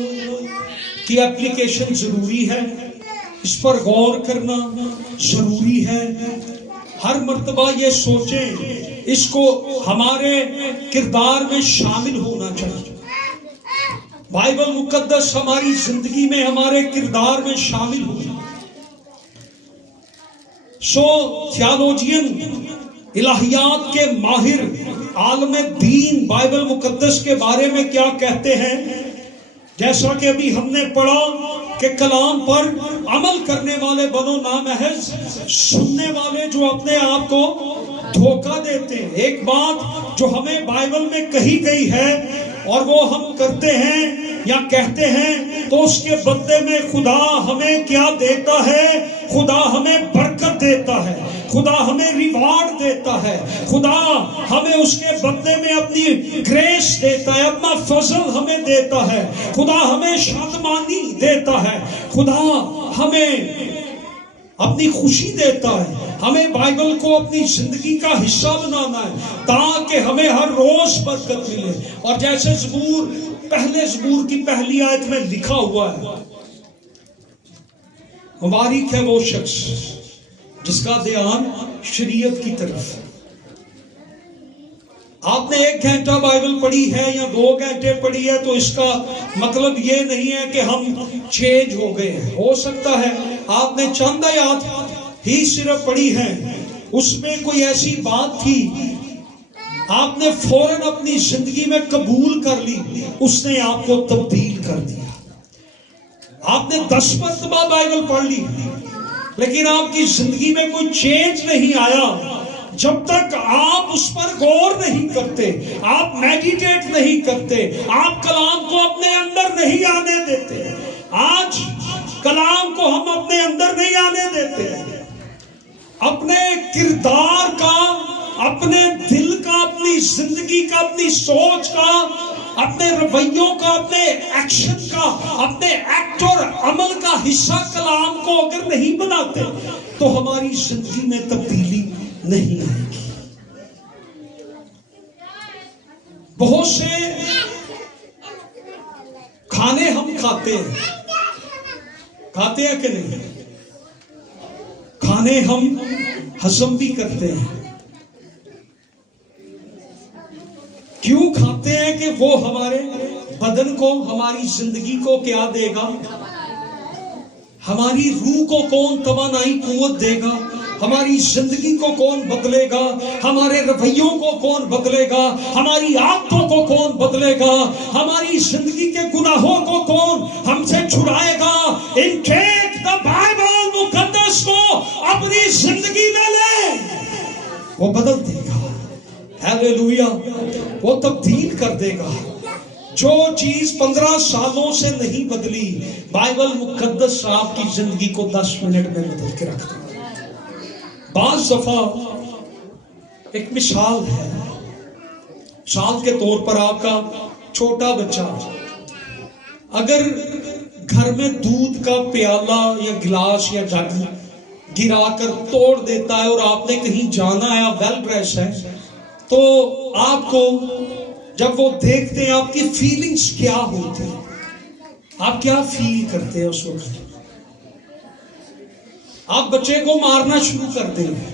کی اپلیکیشن ضروری ہے، اس پر غور کرنا ضروری ہے۔ ہر مرتبہ یہ سوچیں، اس کو ہمارے کردار میں شامل ہونا چاہیے۔ بائبل مقدس ہماری زندگی میں، ہمارے کردار میں شامل ہو۔ تھیالوجین، الہیات کے ماہر، عالم دین بائبل مقدس کے بارے میں کیا کہتے ہیں؟ جیسا کہ ابھی ہم نے پڑھا کہ کلام پر عمل کرنے والے بنو، نہ محض سننے والے جو اپنے آپ کو دھوکہ دیتے ہیں۔ ایک بات جو ہمیں بائبل میں کہی گئی ہے اور وہ ہم کرتے ہیں یا کہتے ہیں تو اس کے بدلے میں خدا ہمیں کیا دیتا ہے؟ خدا ہمیں برکت دیتا ہے، خدا ہمیں ریوارڈ دیتا ہے، خدا ہمیں اس کے بدلے میں اپنی گریس دیتا ہے، اپنا فضل ہمیں دیتا ہے، خدا ہمیں شادمانی دیتا ہے، خدا ہمیں اپنی خوشی دیتا ہے۔ ہمیں بائبل کو اپنی زندگی کا حصہ بنانا ہے تاکہ ہمیں ہر روز برکت ملے۔ اور جیسے پہلے زبور کی پہلی آیت میں لکھا ہوا ہے، مبارک ہے وہ شخص جس کا دھیان شریعت کی طرف۔ آپ نے 1 گھنٹہ بائبل پڑھی ہے یا 2 گھنٹے پڑھی ہے تو اس کا مطلب یہ نہیں ہے کہ ہم چینج ہو گئے ہیں۔ ہو سکتا ہے آپ نے چند آیات ہی صرف پڑھی ہیں، اس میں کوئی ایسی بات تھی آپ نے فوراً اپنی زندگی میں قبول کر لی، اس نے آپ کو تبدیل کر دیا۔ آپ نے 10 مرتبہ بائبل پڑھ لی لیکن آپ کی زندگی میں کوئی چینج نہیں آیا جب تک آپ اس پر غور نہیں کرتے، آپ میڈیٹیٹ نہیں کرتے، آپ کلام کو اپنے اندر نہیں آنے دیتے۔ آج کلام کو ہم اپنے اندر نہیں آنے دیتے، اپنے کردار کا، اپنے دل کا، اپنی زندگی کا، اپنی سوچ کا، اپنے رویوں کا، اپنے ایکشن کا، اپنے ایکٹ اور عمل کا حصہ کلام کو اگر نہیں بناتے تو ہماری زندگی میں تبدیلی نہیں آئے گی۔ بہت سے کھانے ہم کھاتے ہیں کہ نہیں؟ کھانے ہم ہضم بھی کرتے ہیں۔ کیوں کھاتے ہیں؟ کہ وہ ہمارے بدن کو، ہماری زندگی کو کیا دے گا؟ ہماری روح کو کون توانائی قوت دے گا؟ ہماری زندگی کو کون بدلے گا؟ ہمارے رویوں کو کون بدلے گا؟ ہماری عادتوں کو کون بدلے گا؟ ہماری زندگی کے گناہوں کو کون ہم سے چھڑائے گا؟ ان ٹیک دا بائبل مقدس کو اپنی زندگی میں لے، وہ بدل دے گا۔ ہیلیلویا، وہ تبدیل کر دے گا۔ جو چیز 15 سالوں سے نہیں بدلی، بائبل مقدس آپ کی زندگی کو 10 منٹ میں بدل کے رکھ دے گا۔ بعض دفعہ ایک مثال ہے، مثال کے طور پر آپ کا چھوٹا بچہ اگر گھر میں دودھ کا پیالہ یا گلاس یا جگ گرا کر توڑ دیتا ہے اور آپ نے کہیں جانا ہے، آپ ویل ڈریس ہے، تو آپ کو جب وہ دیکھتے ہیں آپ کی فیلنگز کیا ہوتی ہیں؟ آپ کیا فیل کرتے ہیں اس وقت؟ آپ بچے کو مارنا شروع کر دیں گے،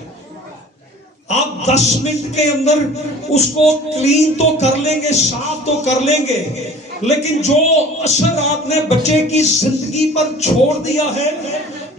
آپ 10 منٹ کے اندر اس کو کلین تو کر لیں گے، صاف تو کر لیں گے، لیکن جو اثر آپ نے بچے کی زندگی پر چھوڑ دیا ہے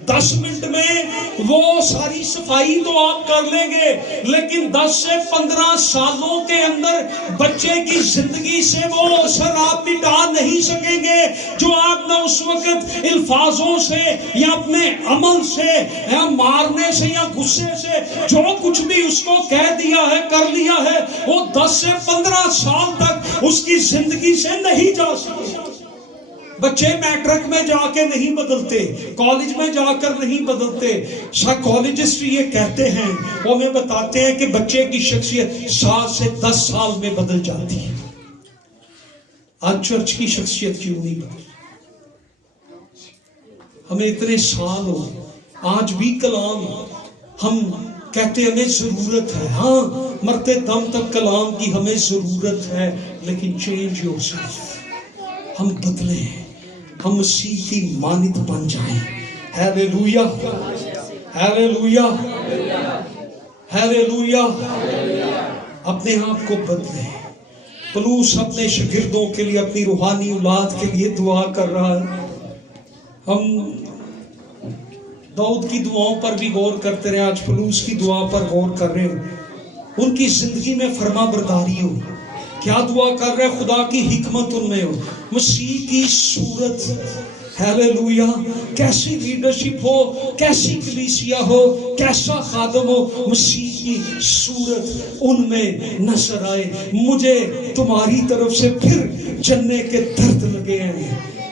10 منٹ میں وہ ساری صفائی تو آپ کر لیں گے، لیکن 10 سے 15 سالوں کے اندر بچے کی زندگی سے وہ اثر آپ مٹا نہیں سکیں گے جو آپ نے اس وقت الفاظوں سے یا اپنے عمل سے یا مارنے سے یا غصے سے جو کچھ بھی اس کو کہہ دیا ہے، کر لیا ہے، وہ 10 سے 15 سال تک اس کی زندگی سے نہیں جا سکے۔ بچے میٹرک میں جا کے نہیں بدلتے، کالج میں جا کر نہیں بدلتے۔ سائیکالوجسٹ یہ کہتے ہیں، وہ ہمیں بتاتے ہیں کہ بچے کی شخصیت 7 سے 10 سال میں بدل جاتی ہے۔ آج چرچ کی شخصیت کیوں نہیں بدلی؟ ہمیں اتنے سال ہو، آج بھی کلام ہم کہتے ہیں ہمیں ضرورت ہے، ہاں مرتے دم تک کلام کی ہمیں ضرورت ہے، لیکن چینج یور سیلف، ہم بدلیں، ہم مسیح کی مانند بن جائیں۔ Hallelujah, hallelujah, hallelujah. اپنے آپ کو بدلیں۔ پلوس اپنے شاگردوں کے لیے، اپنی روحانی اولاد کے لیے دعا کر رہا ہے۔ ہم داؤد کی دعاؤں پر بھی غور کرتے رہے، آج پلوس کی دعا پر غور کر رہے ہیں۔ ان کی زندگی میں فرما برداری ہو۔ کیا دعا کر رہے؟ خدا کی حکمت ان میں ہو، مسیح کی صورت، ہیلیلویا، کیسی لیڈرشپ ہو، کیسی کلیسیا ہو، کیسا خادم ہو، مسیح کی صورت ان میں نظر آئے۔ مجھے تمہاری طرف سے پھر جننے کے درد لگے ہیں،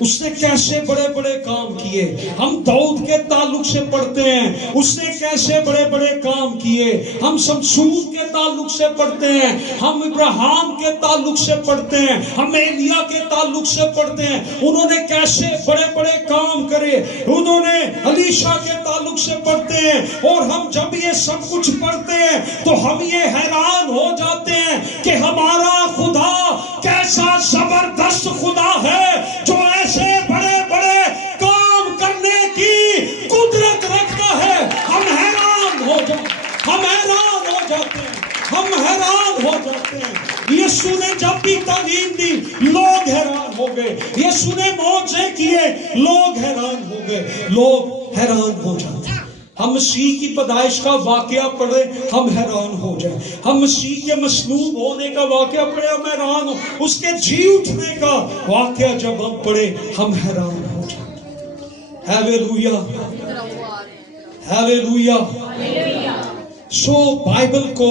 اس نے کیسے بڑے بڑے کام کیے. ہم داؤد کے تعلق سے پڑھتے ہیں اس نے کیسے بڑے بڑے کام کیے. ہم شمشون کے تعلق سے پڑھتے ہیں, ہم ابراہیم کے تعلق سے پڑھتے ہیں, ہم ایلیا کے تعلق سے پڑھتے ہیں انہوں نے کیسے بڑے بڑے کام کرے. انہوں نے الیشا کے تعلق سے پڑھتے ہیں, اور ہم جب یہ سب کچھ پڑھتے ہیں تو ہم یہ حیران ہو جاتے ہیں کہ ہمارا خدا کیسا زبردست خدا ہے جو ایسے بڑے بڑے کام کرنے کی قدرت رکھتا ہے. ہم حیران ہو جاتے ہیں. یسوع نے جب بھی تعلیم دی لوگ حیران ہو گئے. یسوع نے معجزے کیے لوگ حیران ہو گئے. لوگ حیران ہو جاتے ہیں. ہم مسیح کی پیدائش کا واقعہ پڑھے ہم حیران ہو جائیں. ہم مسیح کے مصلوب ہونے کا واقعہ پڑھے ہم حیران ہو. اس کے جی اٹھنے کا واقعہ جب ہم پڑھے ہم حیران ہو جائیں. Hallelujah hallelujah. سو بائبل کو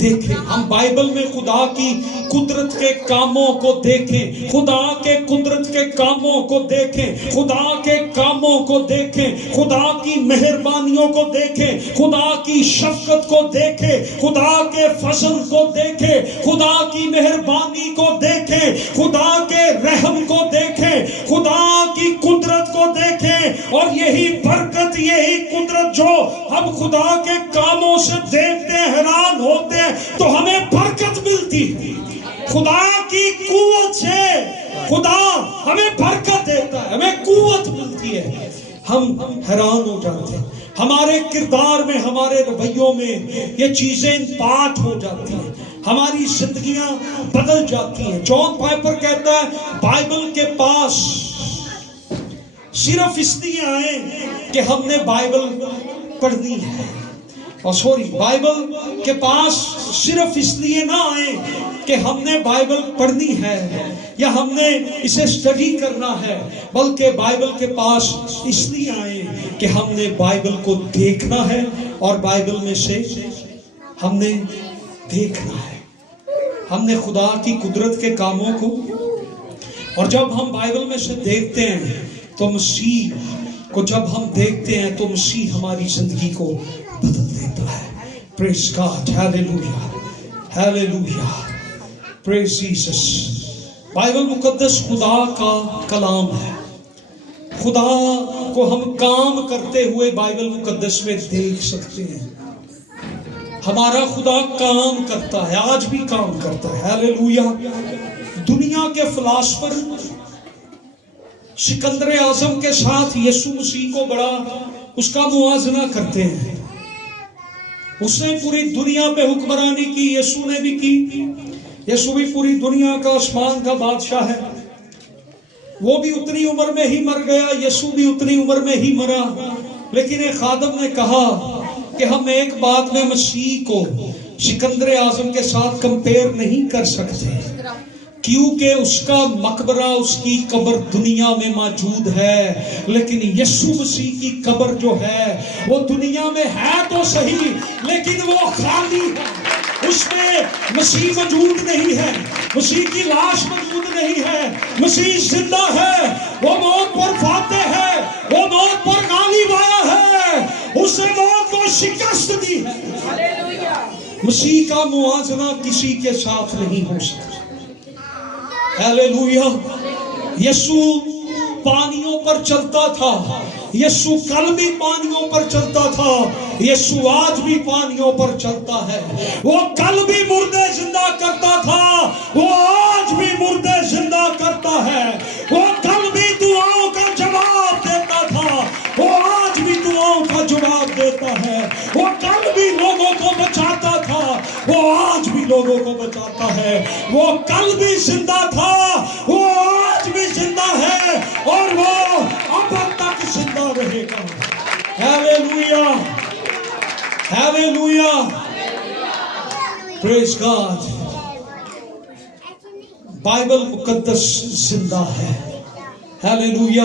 دیکھیں, ہم بائبل میں خدا کی قدرت کے کاموں کو دیکھیں, خدا کے قدرت کے کاموں کو دیکھیں, خدا کے کاموں کو دیکھیں, خدا کی مہربانیوں کو دیکھیں, خدا کی شفقت کو دیکھیں, خدا کے فضل کو دیکھیں, خدا کی مہربانی کو دیکھیں, خدا کے رحم کو دیکھیں, خدا کی قدرت کو دیکھیں. اور یہی برکت, یہی قدرت جو ہم خدا کے کاموں سے دیکھتے ہیں حیران ہوتے ہیں تو ہمیں برکت ملتی ہے. خدا کی قوت سے خدا ہمیں برکت دیتا ہے, ہمیں قوت ملتی ہے. ہم حیران ہو جاتے ہیں. ہمارے کردار میں, ہمارے رویوں میں یہ چیزیں پاٹ ہو جاتی ہیں, ہماری زندگیاں بدل جاتی ہیں. جان پائپر کہتا ہے بائبل کے پاس صرف اس لیے آئے کہ ہم نے بائبل پڑھنی ہے. اور بائبل کے پاس صرف اس لیے نہ آئے کہ ہم نے بائبل پڑھنی ہے یا ہم نے اسے اسٹڈی کرنا ہے, بلکہ بائبل کے پاس اس لیے آئے کہ ہم نے بائبل کو دیکھنا ہے اور بائبل میں سے ہم نے دیکھنا ہے. ہم نے خدا کی قدرت کے کاموں کو, اور جب ہم بائبل میں سے دیکھتے ہیں تو مسیح کو, جب ہم دیکھتے ہیں تو مسیح ہماری زندگی کو بدل دیتا ہے. پریز گاڈ, ہیلیلویا ہیلیلویا, پریز جیسس. بائبل مقدس خدا کا کلام ہے. خدا کو ہم کام کرتے ہوئے بائبل مقدس میں دیکھ سکتے ہیں. ہمارا خدا کام کرتا ہے, آج بھی کام کرتا ہے. ہیلیلویا. دنیا کے فلاسفر سکندر اعظم کے ساتھ یسوع مسیح کو بڑا اس کا موازنہ کرتے ہیں. اس نے پوری دنیا پہ حکمرانی کی, یسوع نے بھی کی. یسوع بھی پوری دنیا کا, آسمان کا بادشاہ ہے. وہ بھی اتنی عمر میں ہی مر گیا, یسوع بھی اتنی عمر میں ہی مرا. لیکن ایک خادم نے کہا کہ ہم ایک بات میں مسیح کو سکندر اعظم کے ساتھ کمپیئر نہیں کر سکتے, کیونکہ اس کا مقبرہ, اس کی قبر دنیا میں موجود ہے, لیکن یسوع مسیح کی قبر جو ہے وہ دنیا میں ہے تو صحیح لیکن وہ خالی ہے. اس میں مسیح موجود نہیں ہے, مسیح کی لاش موجود نہیں ہے. مسیح زندہ ہے, وہ موت پر فاتح ہے, وہ موت پر غالب آیا ہے, اس نے موت کو شکست دی ہے. مسیح کا موازنہ کسی کے ساتھ نہیں ہو سکتا. ہیلیلویا. یسوع پانیوں پر چلتا تھا, یسوع کل بھی پانیوں پر چلتا تھا, یسوع آج بھی پانیوں پر چلتا ہے. وہ کل بھی مردے زندہ کرتا تھا, وہ آج بھی مردے زندہ کرتا ہے. وہ کل بھی دعاؤں کا جواب دیتا تھا, وہ آج بھی دعاؤں کا جواب دیتا ہے. وہ کل بھی لوگوں کو بچاتا تھا, وہ آج بھی لوگوں کو بچاتا ہے. وہ کل بھی زندہ تھا, وہ آج بھی زندہ ہے, اور وہ اب تک زندہ رہے گا. ہیلیلویا ہیلیلویا, پریز گاڈ. بائبل مقدس زندہ ہے. ہیلیلویا.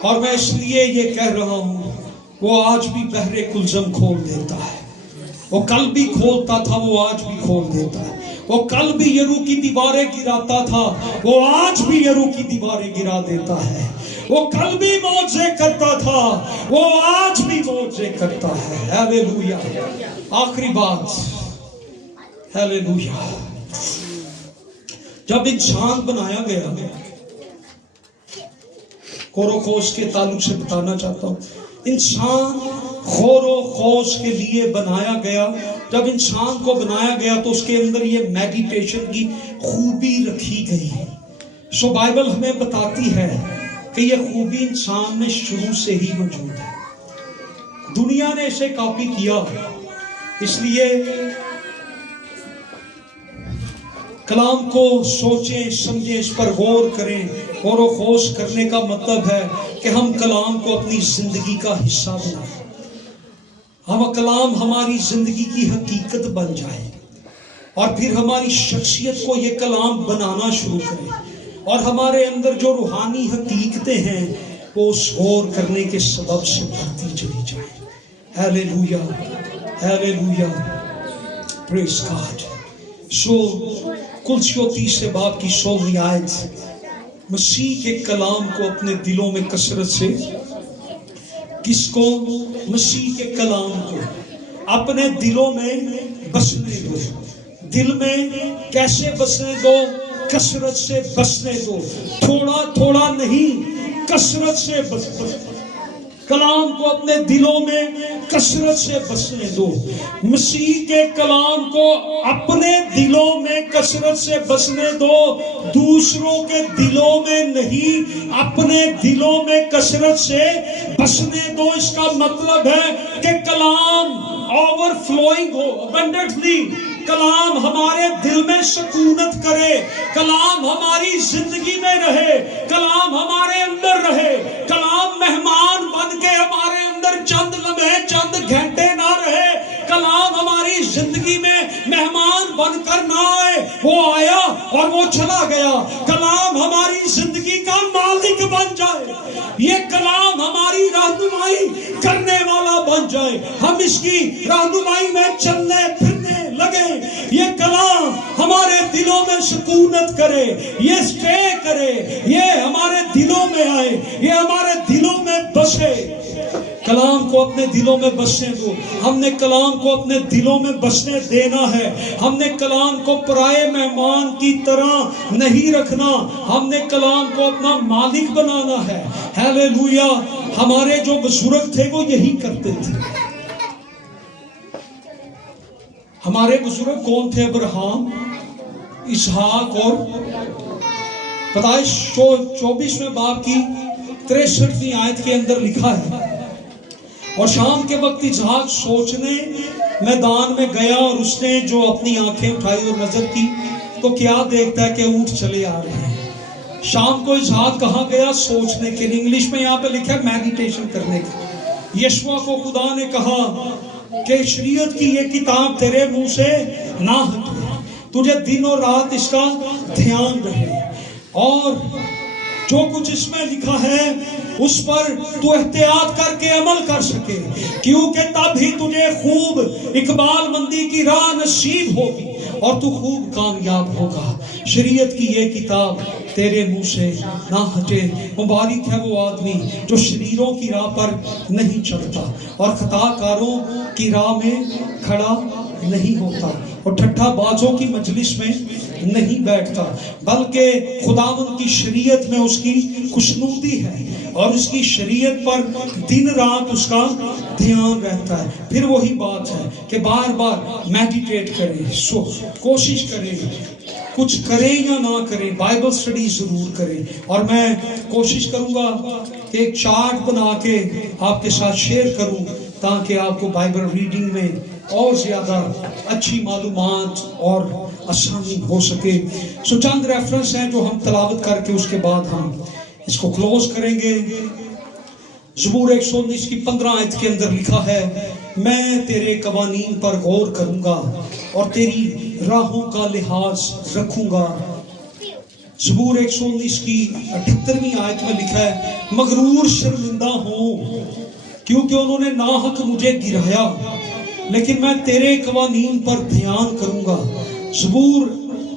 اور میں اس لیے یہ کہہ رہا ہوں, وہ آج بھی بحر کلزم کھول دیتا ہے. وہ کل بھی کھولتا تھا, وہ آج بھی کھول دیتا ہے. وہ کل بھی یرو کی دیواریں گراتا تھا، وہ آج بھی یرو کی دیواریں گرا دیتا ہے۔ وہ کل بھی معجزے کرتا تھا، وہ آج بھی معجزے کرتا ہے۔ ہیلیلویا۔ آخری بات، ہیلیلویا، جب انسان بنایا گیا، غور و خوض کے تعلق سے بتانا چاہتا ہوں، انسان غور و خوض کے لیے بنایا گیا۔ جب انسان کو بنایا گیا تو اس کے اندر یہ میڈیٹیشن کی خوبی رکھی گئی۔ سو بائبل ہمیں بتاتی ہے کہ یہ خوبی انسان میں شروع سے ہی موجود ہے۔ دنیا نے اسے کاپی کیا، اس لیے کلام کو سوچیں، سمجھیں، اس پر غور کریں۔ غور و خوض کرنے کا مطلب ہے کہ ہم کلام کو اپنی زندگی کا حصہ بنائیں، ہم کلام ہماری زندگی کی حقیقت بن جائے، اور پھر ہماری شخصیت کو یہ کلام بنانا شروع کرے، اور ہمارے اندر جو روحانی حقیقتیں ہیں وہ اس غور کرنے کے سبب سے بڑھتی چلی جائیں۔ ہیلیلویا، ہیلیلویا، پریز گاڈ۔ سو کلسیوں 30 باب کی 16 آیت، مسیح کے کلام کو اپنے دلوں میں کثرت سے، کس کو؟ مسیح کے کلام کو اپنے دلوں میں بسنے دو۔ دل میں کیسے بسنے دو؟ کثرت سے بسنے دو، تھوڑا تھوڑا نہیں، کثرت سے بسنے دو۔ کلام کو اپنے دلوں میں کثرت سے بسنے دو۔ مسیح کے کلام کو اپنے دلوں میں کثرت سے بسنے دو، دوسروں کے دلوں میں نہیں، اپنے دلوں میں کثرت سے بسنے دو۔ اس کا مطلب ہے کہ کلام اوور فلوئنگ ہو، ابنڈنٹلی کلام ہمارے دل میں سکونت کرے، کلام ہماری زندگی میں رہے، کلام ہمارے اندر رہے، کلام مہمان بن کے ہمارے اندر چند لمحے، چند گھنٹے نہ رہے، کلام ہماری زندگی میں مہمان بن کر نہ آئے، وہ آیا اور وہ چلا گیا۔ کلام ہماری زندگی کا مالک بن جائے، یہ کلام ہماری رہنمائی کرنے والا بن جائے، ہم اس کی رہنمائی میں چلنے پھرنے لگے، یہ کلام ہمارے دلوں میں سکونت کرے، یہ اسٹے کرے، یہ ہمارے دلوں میں آئے، یہ ہمارے دلوں میں بسے۔ کلام کو اپنے دلوں میں بسنے دو۔ ہم نے کلام کو اپنے دلوں میں بسنے دینا ہے۔ ہم نے کلام کو پرائے مہمان کی طرح نہیں رکھنا، ہم نے کلام کو اپنا مالک بنانا ہے۔ ہیلیلویا۔ ہمارے جو بزرگ تھے وہ یہی کرتے تھے۔ ہمارے بزرگ کون تھے؟ ابراہیم، اسحاق اور پیدائش 24ویں باب کی 63ویں آیت کے اندر لکھا ہے، اور شام کے وقت اسحاق سوچنے میدان میں گیا، اور اس نے جو اپنی آنکھیں اٹھائی اور نظر کی تو کیا دیکھتا ہے کہ اونٹ چلے آ رہے ہیں۔ شام کو اسحاق کہاں گیا؟ سوچنے کے لیے۔ انگلش میں یہاں پہ لکھا ہے میڈیٹیشن کرنے کے۔ یشوع کو خدا نے کہا کہ شریعت کی یہ کتاب تیرے منہ سے نہ ہٹے، تجھے دن اور رات اس کا دھیان رہے، اور جو کچھ اس میں لکھا ہے اس پر تو احتیاط کر کے عمل کر سکے، کیونکہ تب ہی تجھے خوب اقبال مندی کی راہ نصیب ہوگی اور تو خوب کامیاب ہوگا۔ شریعت کی یہ کتاب تیرے منہ سے نہ ہٹے۔ مبارک ہے وہ آدمی جو شریروں کی راہ پر نہیں چلتا اور خطا کاروں کی راہ میں کھڑا نہیں ہوتا اور ٹھٹھا بازوں کی مجلس میں نہیں بیٹھتا، بلکہ خداوند کی شریعت میں اس کی خوشنودی ہے اور اس کی شریعت پر دن رات اس کا دھیان رہتا ہے۔ پھر وہی بات ہے کہ بار بار میڈیٹیٹ کریں، کوشش کریں، کچھ کریں یا نہ کریں، بائبل سٹڈی ضرور کریں۔ اور میں کوشش کروں گا کہ ایک چارٹ بنا کے آپ کے ساتھ شیئر کروں تاکہ آپ کو بائبل ریڈنگ میں اور زیادہ اچھی معلومات اور آسانی ہو سکے۔ چند ریفرنس ہیں جو ہم تلاوت کر کے اس کے بعد ہم اس کو کلوز کریں گے۔ زبور 119 کی 15 آیت کے اندر لکھا ہے، میں تیرے قوانین پر غور کروں گا اور تیری راہوں کا لحاظ رکھوں گا۔ زبور 119 کی 78ویں آیت میں لکھا ہے، مغرور شرمندہ ہوں کیونکہ انہوں نے ناحق مجھے گرایا، لیکن میں تیرے قوانین پر دھیان کروں گا۔ زبور